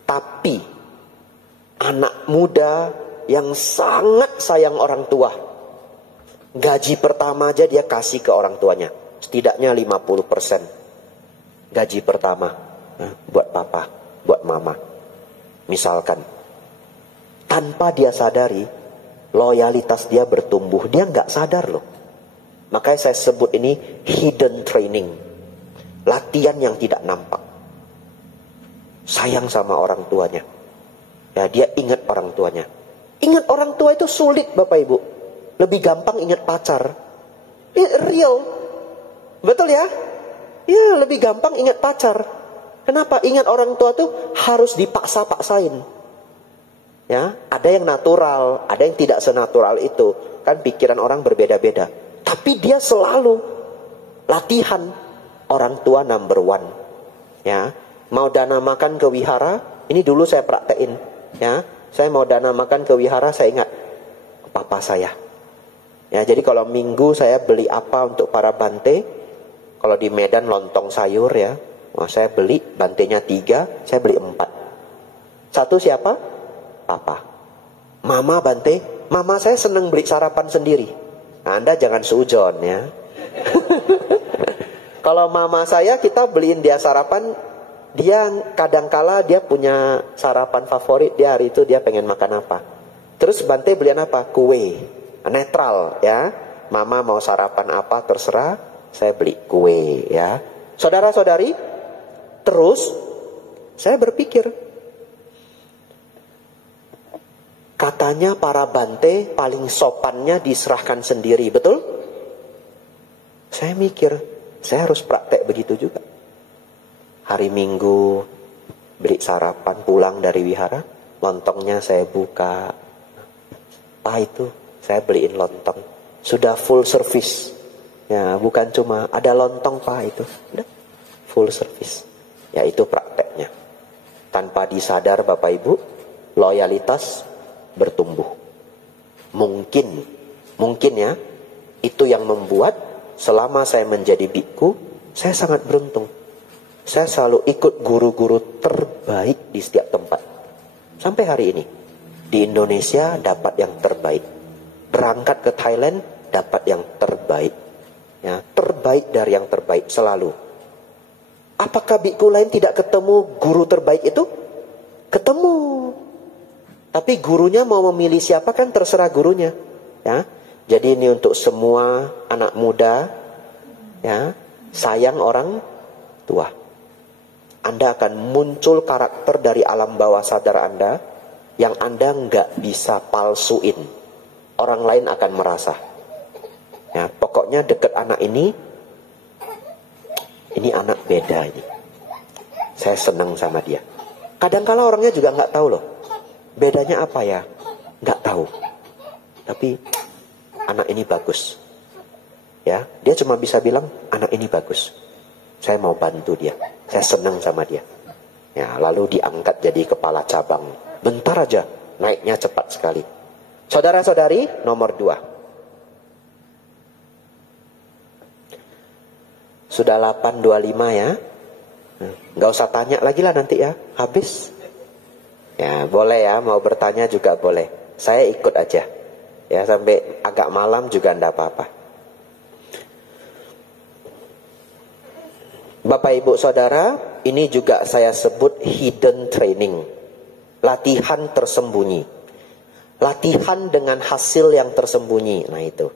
Tapi anak muda yang sangat sayang orang tua, gaji pertama aja dia kasih ke orang tuanya. Setidaknya 50% gaji pertama, buat papa, buat mama. Misalkan, tanpa dia sadari, loyalitas dia bertumbuh. Dia nggak sadar loh. Makanya saya sebut ini hidden training. Latihan yang tidak nampak. Sayang sama orang tuanya. Ya, dia ingat orang tuanya. Ingat orang tua itu sulit Bapak Ibu. Lebih gampang ingat pacar. Real. Betul ya? Ya, lebih gampang ingat pacar. Kenapa? Ingat orang tua tuh harus dipaksa-paksain. Ya, ada yang natural, ada yang tidak senatural itu. Kan pikiran orang berbeda-beda. Tapi dia selalu latihan orang tua number one. Ya, mau dana makan ke wihara, ini dulu saya praktekin. Ya, saya mau dana makan ke wihara, saya ingat papa saya. Ya, jadi kalau minggu saya beli apa untuk para bante. Kalau di Medan lontong sayur ya, wah, saya beli bantenya 3, saya beli 4. Satu siapa? Papa. Mama bante, mama saya senang beli sarapan sendiri. Nah, Anda jangan suujon ya. Kalau mama saya, kita beliin dia sarapan, dia kadangkala dia punya sarapan favorit, dia hari itu dia pengen makan apa. Terus bante beliin apa? Kue. Netral ya. Mama mau sarapan apa terserah, saya beli kue ya. Saudara-saudari, terus saya berpikir, katanya para bante paling sopannya diserahkan sendiri, betul? Saya mikir, saya harus praktek begitu juga. Hari Minggu beli sarapan, pulang dari wihara, lontongnya saya buka. Apa itu? Saya beliin lontong. Sudah full service. Ya, bukan cuma ada lontong Pak itu. Udah full service. Ya, itu prakteknya. Tanpa disadar Bapak Ibu, loyalitas bertumbuh. Mungkin ya, itu yang membuat selama saya menjadi biku, saya sangat beruntung. Saya selalu ikut guru-guru terbaik di setiap tempat. Sampai hari ini. Di Indonesia dapat yang terbaik. Berangkat ke Thailand dapat yang terbaik. Ya, terbaik dari yang terbaik selalu. Apakah biku lain tidak ketemu guru terbaik itu? Ketemu. Tapi gurunya mau memilih siapa kan terserah gurunya. Ya. Jadi ini untuk semua anak muda, ya, sayang orang tua. Anda akan muncul karakter dari alam bawah sadar Anda yang Anda nggak bisa palsuin. Orang lain akan merasa. Ya, pokoknya deket anak ini anak beda ini. Saya senang sama dia. Kadang-kala orangnya juga nggak tahu loh. Bedanya apa ya? Nggak tahu. Tapi anak ini bagus. Ya, dia cuma bisa bilang anak ini bagus. Saya mau bantu dia. Saya senang sama dia. Ya, lalu diangkat jadi kepala cabang. Bentar aja, naiknya cepat sekali. Saudara-saudari, nomor 2. Sudah 8.25 ya. Nggak usah tanya lagi lah nanti ya. Habis. Ya, boleh ya. Mau bertanya juga boleh. Saya ikut aja. Ya, sampai agak malam juga enggak apa-apa. Bapak Ibu Saudara, ini juga saya sebut hidden training. Latihan tersembunyi. Latihan dengan hasil yang tersembunyi. Nah itu.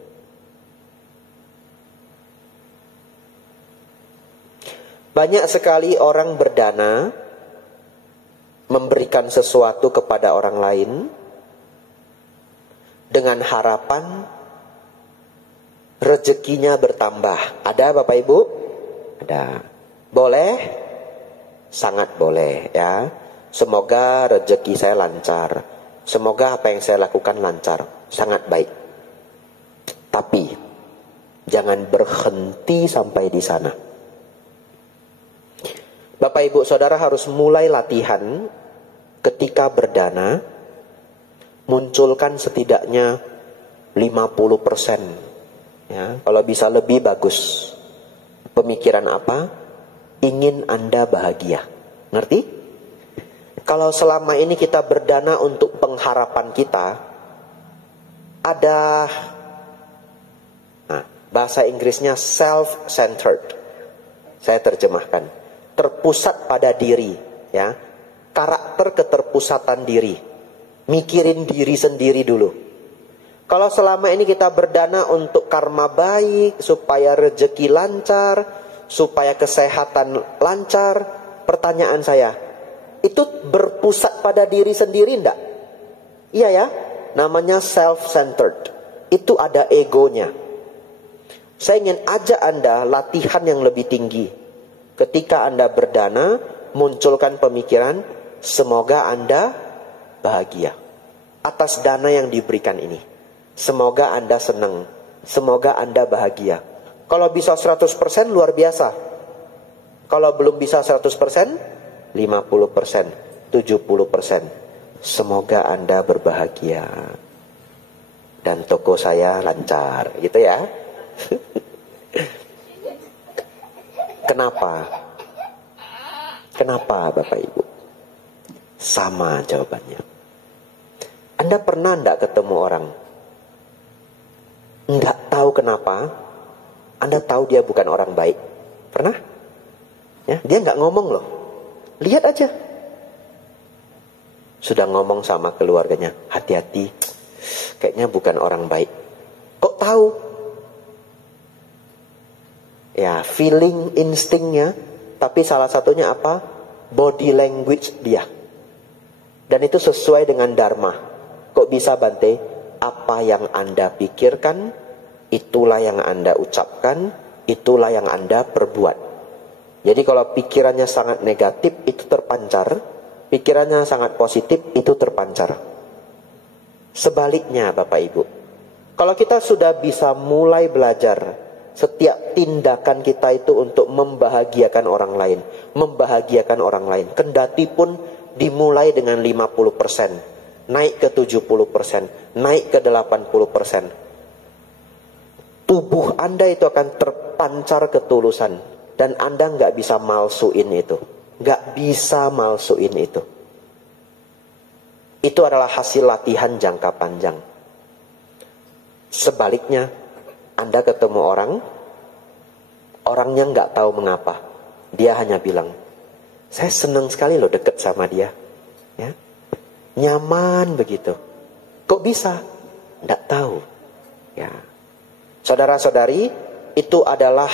Banyak sekali orang berdana, memberikan sesuatu kepada orang lain, dengan harapan rezekinya bertambah. Ada Bapak Ibu? Ada. Boleh? Sangat boleh ya. Semoga rezeki saya lancar. Semoga apa yang saya lakukan lancar. Sangat baik. Tapi jangan berhenti sampai di sana. Bapak Ibu Saudara harus mulai latihan ketika berdana. Munculkan setidaknya 50%. Ya, kalau bisa lebih bagus. Pemikiran apa? Ingin Anda bahagia. Ngerti? Kalau selama ini kita berdana untuk pengharapan kita, ada bahasa Inggrisnya self-centered. Saya terjemahkan. Terpusat pada diri. Ya, karakter keterpusatan diri. Mikirin diri sendiri dulu. Kalau selama ini kita berdana untuk karma baik, supaya rezeki lancar, supaya kesehatan lancar, pertanyaan saya, itu berpusat pada diri sendiri enggak? Iya ya, namanya self-centered. Itu ada egonya. Saya ingin ajak Anda latihan yang lebih tinggi. Ketika Anda berdana, munculkan pemikiran, semoga Anda bahagia atas dana yang diberikan ini. Semoga Anda senang, semoga Anda bahagia. Kalau bisa 100% luar biasa. Kalau belum bisa 100%, 50%, 70%. Semoga Anda berbahagia. Dan toko saya lancar, gitu ya. Kenapa? Kenapa Bapak Ibu? Sama jawabannya. Anda pernah enggak ketemu orang? Enggak tahu kenapa, Anda tahu dia bukan orang baik. Pernah? Ya, dia enggak ngomong loh. Lihat aja. Sudah ngomong sama keluarganya, hati-hati, kayaknya bukan orang baik. Kok tahu? Ya, feeling, instingnya. Tapi salah satunya apa? Body language dia. Dan itu sesuai dengan dharma. Kok bisa Bante? Apa yang Anda pikirkan, itulah yang Anda ucapkan, itulah yang Anda perbuat. Jadi kalau pikirannya sangat negatif, itu terpancar. Pikirannya sangat positif, itu terpancar. Sebaliknya Bapak Ibu, kalau kita sudah bisa mulai belajar, setiap tindakan kita itu untuk membahagiakan orang lain, membahagiakan orang lain, kendati pun dimulai dengan 50%, naik ke 70%, naik ke 80%. Tubuh Anda itu akan terpancar ketulusan, dan Anda nggak bisa malsuin itu, nggak bisa malsuin itu. Itu adalah hasil latihan jangka panjang. Sebaliknya, Anda ketemu orang, orangnya nggak tahu mengapa, dia hanya bilang, saya senang sekali loh deket sama dia, ya, nyaman begitu. Kok bisa? Nggak tahu. Ya, saudara-saudari, itu adalah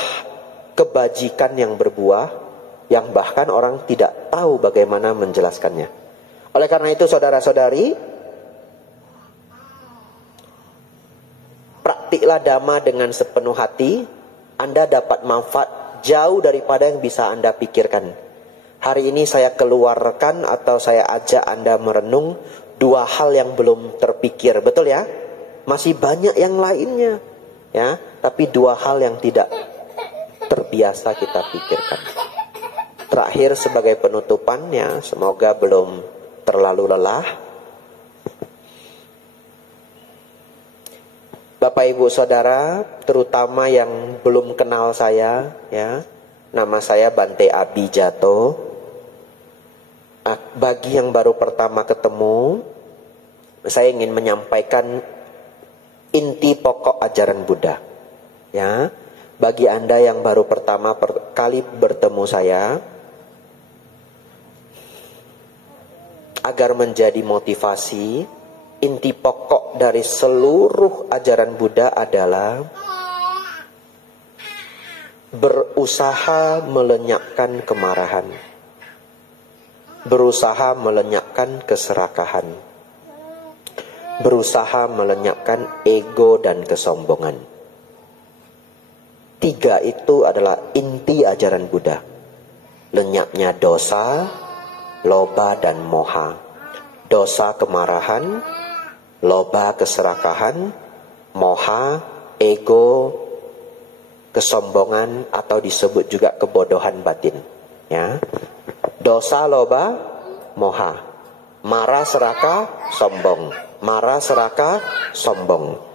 kebajikan yang berbuah, yang bahkan orang tidak tahu bagaimana menjelaskannya. Oleh karena itu saudara-saudari, praktiklah dhamma dengan sepenuh hati, Anda dapat manfaat jauh daripada yang bisa Anda pikirkan. Hari ini saya keluarkan atau saya ajak Anda merenung dua hal yang belum terpikir, betul ya? Masih banyak yang lainnya, ya, tapi dua hal yang tidak terbiasa kita pikirkan. Terakhir sebagai penutupannya, semoga belum terlalu lelah. Bapak Ibu Saudara, terutama yang belum kenal saya, ya, nama saya Bante Abijato. Bagi yang baru pertama ketemu, saya ingin menyampaikan inti pokok ajaran Buddha. Ya, bagi Anda yang baru pertama kali bertemu saya, agar menjadi motivasi, inti pokok dari seluruh ajaran Buddha adalah berusaha melenyapkan kemarahan, berusaha melenyapkan keserakahan, berusaha melenyapkan ego dan kesombongan. Tiga itu adalah inti ajaran Buddha. Lenyapnya dosa, loba dan moha. Dosa kemarahan, loba keserakahan, moha ego, kesombongan atau disebut juga kebodohan batin. Ya, dosa, loba, moha, marah, serakah, sombong, marah, serakah, sombong.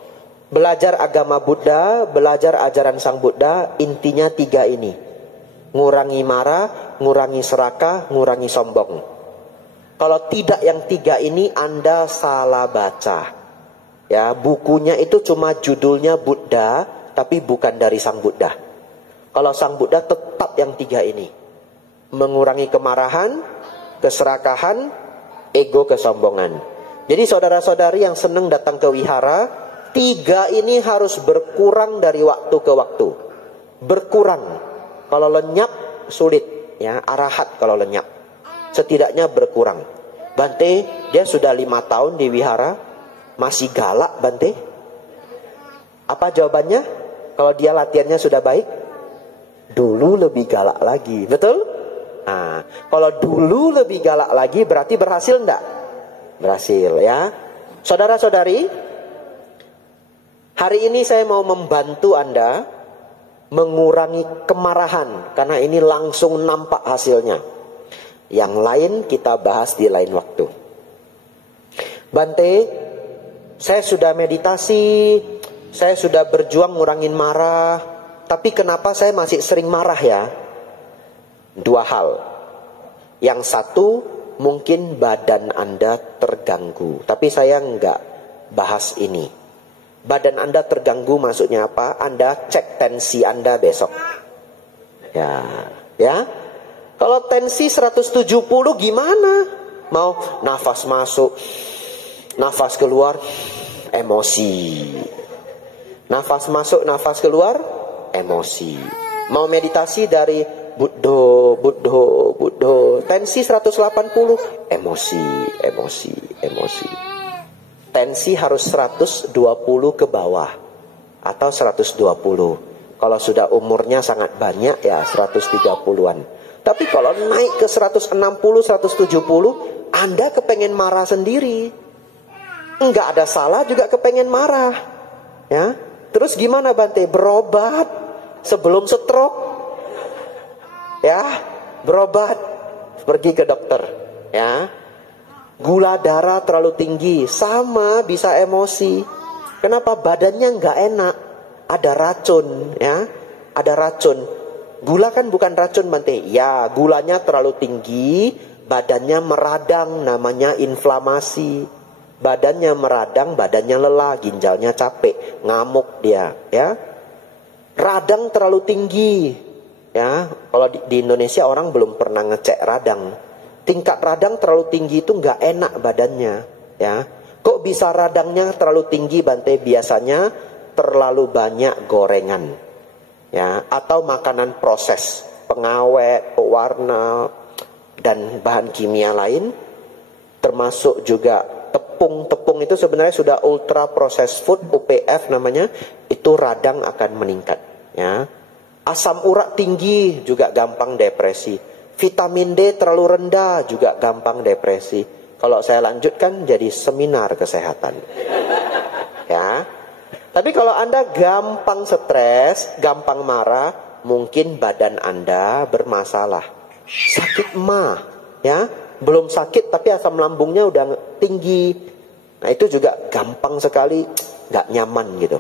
Belajar agama Buddha, belajar ajaran Sang Buddha, intinya tiga ini: ngurangi marah, ngurangi serakah, ngurangi sombong. Kalau tidak yang tiga ini, Anda salah baca. Ya, bukunya itu cuma judulnya Buddha, tapi bukan dari Sang Buddha. Kalau Sang Buddha tetap yang tiga ini: mengurangi kemarahan, keserakahan, ego, kesombongan. Jadi saudara-saudari yang senang datang ke wihara, tiga ini harus berkurang dari waktu ke waktu. Berkurang. Kalau lenyap sulit, ya, arahat kalau lenyap. Setidaknya berkurang. Bante, dia sudah 5 tahun di wihara, masih galak Bante. Apa jawabannya? Kalau dia latihannya sudah baik, dulu lebih galak lagi, betul? Nah, kalau dulu lebih galak lagi berarti berhasil enggak? Berhasil ya. Saudara-saudari, hari ini saya mau membantu Anda mengurangi kemarahan, karena ini langsung nampak hasilnya. Yang lain kita bahas di lain waktu. Bante, saya sudah meditasi, saya sudah berjuang ngurangin marah, tapi kenapa saya masih sering marah ya? Dua hal. Yang satu, mungkin badan Anda terganggu, tapi saya enggak bahas ini. Badan Anda terganggu maksudnya apa? Anda cek tensi Anda besok. Ya. Kalau tensi 170 gimana? Mau nafas masuk, nafas keluar, emosi. Nafas masuk, nafas keluar, emosi. Mau meditasi dari Buddho, tensi 180, emosi. Tensi harus 120 ke bawah atau 120. Kalau sudah umurnya sangat banyak ya 130-an. Tapi kalau naik ke 160, 170, Anda kepengen marah sendiri. Enggak ada salah juga kepengen marah. Ya. Terus gimana Bante? Berobat sebelum stroke. Ya, berobat, pergi ke dokter. Ya. Gula darah terlalu tinggi, sama bisa emosi. Kenapa? Badannya nggak enak, ada racun, ya, ada racun. Gula kan bukan racun Bante. Ya, gulanya terlalu tinggi, badannya meradang, namanya inflamasi. Badannya meradang, badannya lelah, ginjalnya capek, ngamuk dia, ya. Radang terlalu tinggi, ya. Kalau di Indonesia orang belum pernah ngecek radang. Tingkat radang terlalu tinggi itu nggak enak badannya, ya. Kok bisa radangnya terlalu tinggi Bante? Biasanya terlalu banyak gorengan, ya, atau makanan proses, pengawet, pewarna, dan bahan kimia lain, termasuk juga tepung. Tepung itu sebenarnya sudah ultra processed food, UPF namanya, itu radang akan meningkat, ya. Asam urat tinggi juga gampang depresi. Vitamin D terlalu rendah juga gampang depresi. Kalau saya lanjutkan jadi seminar kesehatan. Ya. Tapi kalau Anda gampang stres, gampang marah, mungkin badan Anda bermasalah. Sakit mah, ya. Belum sakit tapi asam lambungnya udah tinggi. Nah, itu juga gampang sekali nggak nyaman gitu.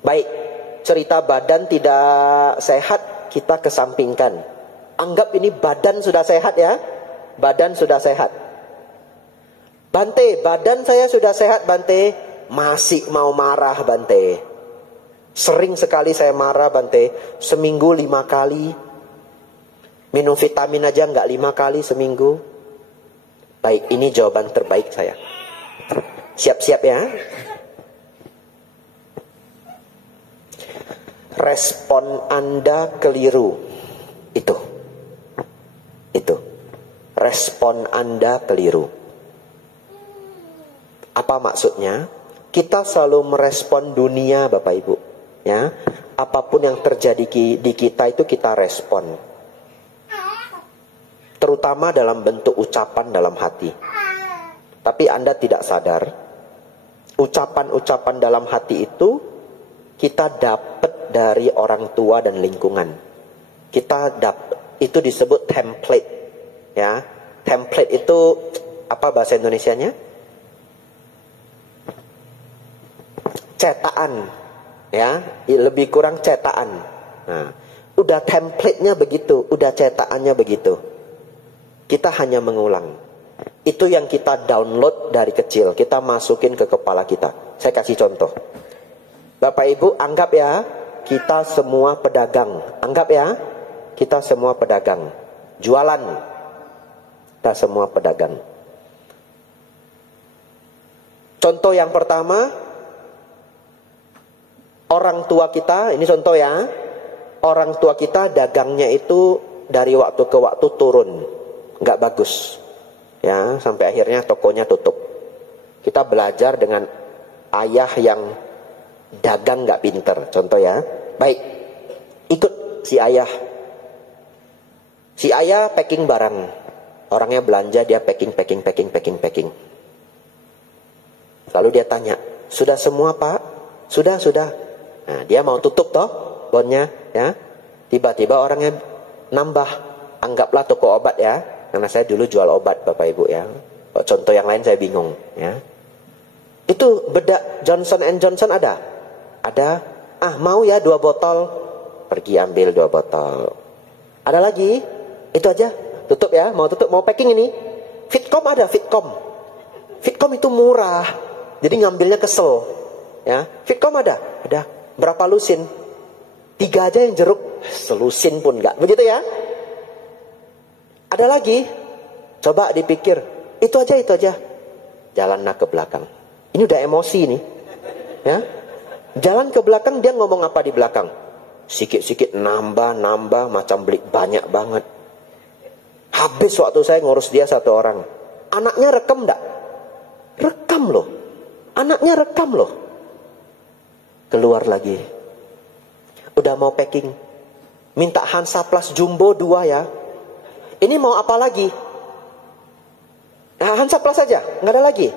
Baik, cerita badan tidak sehat kita kesampingkan. Anggap ini badan sudah sehat ya. Badan sudah sehat. Bante, badan saya sudah sehat Bante. Masih mau marah Bante. Sering sekali saya marah Bante. Seminggu 5 kali. Minum vitamin aja nggak 5 kali seminggu. Baik, ini jawaban terbaik saya. Siap-siap ya. Respon Anda keliru. Itu. Respon Anda keliru. Apa maksudnya? Kita selalu merespon dunia Bapak Ibu, ya. Apapun yang terjadi di kita itu kita respon. Terutama dalam bentuk ucapan dalam hati. Tapi Anda tidak sadar, ucapan-ucapan dalam hati itu kita dapat dari orang tua dan lingkungan. Kita dapat, itu disebut template. Ya, template itu apa bahasa Indonesianya? Cetakan, ya, lebih kurang cetakan. Nah, udah template-nya begitu, udah cetakannya begitu. Kita hanya mengulang. Itu yang kita download dari kecil, kita masukin ke kepala kita. Saya kasih contoh. Bapak Ibu anggap ya, kita semua pedagang. Anggap ya, kita semua pedagang. Jualan. Kita semua pedagang. Contoh yang pertama, orang tua kita, ini contoh ya, orang tua kita dagangnya itu dari waktu ke waktu turun, nggak bagus, ya, sampai akhirnya tokonya tutup. Kita belajar dengan ayah yang dagang nggak pinter, contoh ya, Baik, ikut si ayah. Si ayah packing barang. Orangnya belanja, dia packing. Lalu dia tanya, sudah semua Pak? Sudah. Nah, dia mau tutup toh bonnya, ya. Tiba-tiba orangnya nambah. Anggaplah toko obat ya, karena saya dulu jual obat Bapak Ibu ya. Contoh yang lain saya bingung ya. Itu bedak Johnson & Johnson ada? Ada. Mau ya 2 botol. Pergi ambil 2 botol. Ada lagi? Itu aja. Tutup ya, mau packing ini. Fitcom ada, Fitcom. Fitcom itu murah. Jadi ngambilnya kesel. Ya, Fitcom ada. Berapa lusin? 3 aja yang jeruk. Selusin pun enggak. Begitu ya? Ada lagi? Coba dipikir. Itu aja. Jalanlah ke belakang. Ini udah emosi nih. Ya. Jalan ke belakang, dia ngomong apa di belakang? Sikit-sikit nambah, macam beli banyak banget. Habis waktu saya ngurus dia 1 orang. Anaknya rekam enggak? Rekam loh. Anaknya rekam loh. Keluar lagi. Udah mau packing. Minta Hansaplast Jumbo 2 ya. Ini mau apa lagi? Hansaplast saja, nggak ada lagi.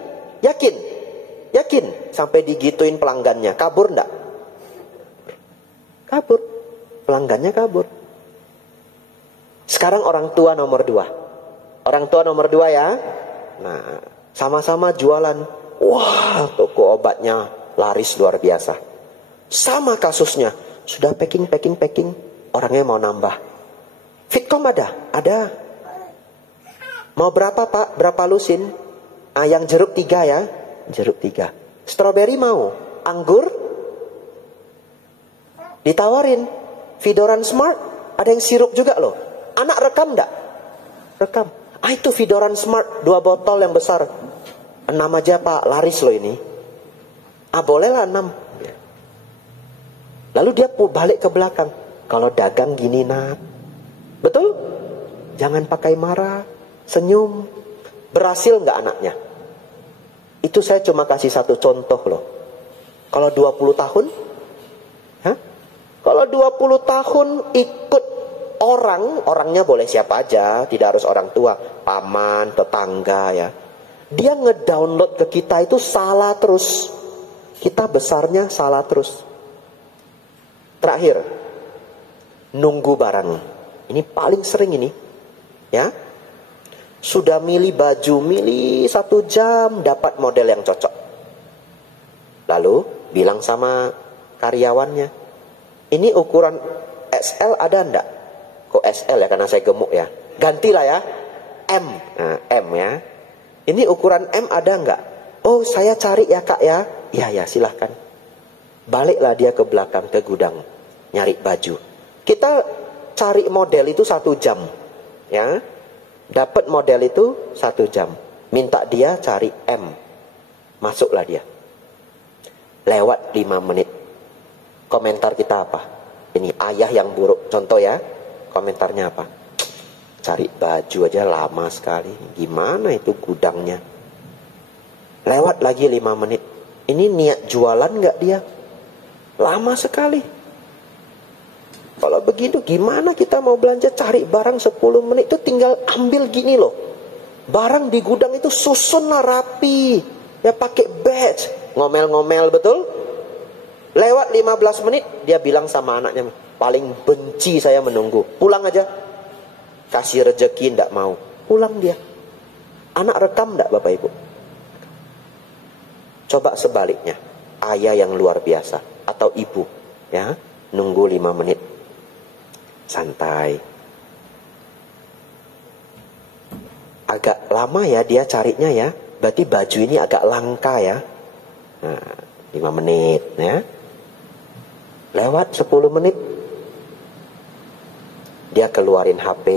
Yakin. Sampai digituin pelanggannya. Kabur enggak? Kabur. Pelanggannya kabur. Sekarang orang tua nomor 2. Orang tua nomor 2 ya. Nah, sama-sama jualan. Wah, toko obatnya laris luar biasa. Sama kasusnya. Sudah packing. Orangnya mau nambah. Fitcom ada? Ada. Mau berapa Pak? Berapa lusin? Yang jeruk 3 ya. Jeruk 3. Strawberry mau? Anggur? Ditawarin. Vidoran Smart. Ada yang sirup juga loh. Anak rekam enggak? Rekam. Itu Vidoran Smart 2 botol yang besar. 6 aja Pak. Laris loh ini. Bolehlah 6. Lalu dia balik ke belakang. Kalau dagang gini nak. Betul? Jangan pakai marah. Senyum. Berhasil nggak anaknya? Itu saya cuma kasih 1 contoh loh. Kalau 20 tahun? Kalau 20 tahun ikut orangnya boleh siapa aja. Tidak harus orang tua. Paman, tetangga ya. Dia ngedownload ke kita itu salah terus. Kita besarnya salah terus. Terakhir. Nunggu barang. Ini paling sering ini. Ya. Sudah milih baju, milih 1 jam, dapat model yang cocok. Lalu bilang sama karyawannya, ini ukuran XL ada enggak? Kok XL ya, karena saya gemuk ya. Gantilah ya, M. Nah, M ya. Ini ukuran M ada enggak? Oh, saya cari ya kak ya. Ya silahkan. Baliklah dia ke belakang, ke gudang. Nyari baju. Kita cari model itu 1 jam. Ya. Dapat model itu 1 jam. Minta dia cari M. Masuklah dia. Lewat 5 menit. Komentar kita apa? Ini ayah yang buruk. Contoh ya. Komentarnya apa? Cari baju aja lama sekali. Gimana itu gudangnya? Lewat lagi 5 menit. Ini niat jualan nggak dia? Lama sekali. Kalau begitu gimana kita mau belanja cari barang 10 menit itu tinggal ambil gini loh. Barang di gudang itu susunlah rapi. Ya pakai batch. Ngomel-ngomel betul. Lewat 15 menit dia bilang sama anaknya, paling benci saya menunggu. Pulang aja. Kasih rezeki ndak mau. Pulang dia. Anak rekam ndak Bapak Ibu? Coba sebaliknya. Ayah yang luar biasa. Atau ibu. Ya. Nunggu 5 menit. Santai. Agak lama ya dia carinya ya. Berarti baju ini agak langka ya. Nah, 5 menit ya. Lewat 10 menit. Dia keluarin HP.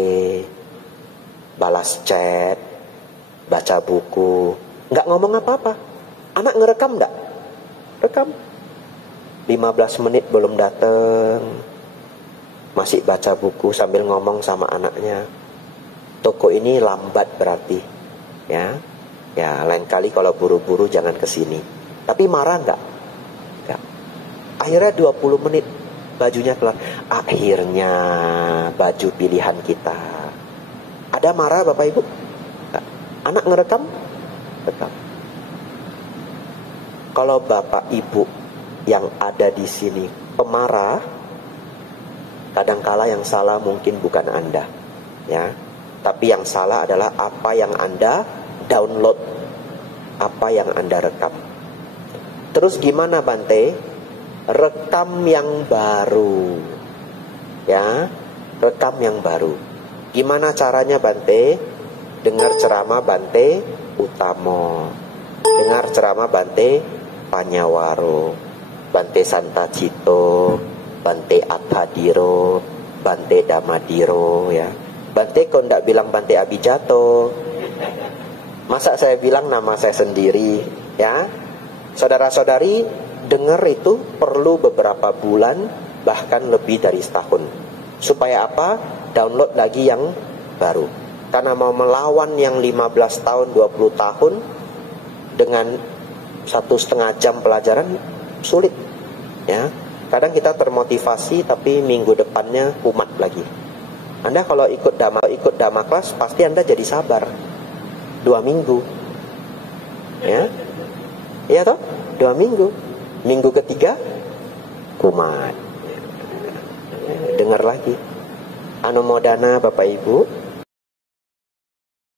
Balas chat. Baca buku. Nggak ngomong apa-apa. Anak ngerekam nggak? Rekam. 15 menit belum datang. Masih baca buku sambil ngomong sama anaknya. Toko ini lambat berarti. Ya. Ya, lain kali kalau buru-buru jangan kesini. Tapi marah enggak? Enggak. Akhirnya 20 menit. bajunya keluar. Akhirnya baju pilihan kita. Ada marah Bapak Ibu? Anak ngerekam? Rekam. Kalau Bapak Ibu yang ada di sini pemarah, kadangkala yang salah mungkin bukan Anda, ya. Tapi yang salah adalah apa yang Anda download, apa yang Anda rekam. Terus gimana Bante? Rekam yang baru, ya, rekam yang baru. Gimana caranya Bante? Dengar ceramah Bante Utamo, dengar ceramah Bante Panyawaro, Bante Santacito, Bante Atadiro, Bante Damadiro, ya. Bante kok ndak bilang Bante Abijato? Masa saya bilang nama saya sendiri, ya? Saudara-saudari, dengar itu perlu beberapa bulan, bahkan lebih dari setahun. Supaya apa? Download lagi yang baru. Karena mau melawan yang 15 tahun, 20 tahun dengan 1,5 jam pelajaran sulit, ya. Kadang kita termotivasi tapi minggu depannya kumat lagi. Anda kalau ikut dhamma kelas pasti Anda jadi sabar 2 minggu, ya. Iya toh? 2 minggu. Minggu ketiga kumat. Dengar lagi. Anumodana Bapak Ibu.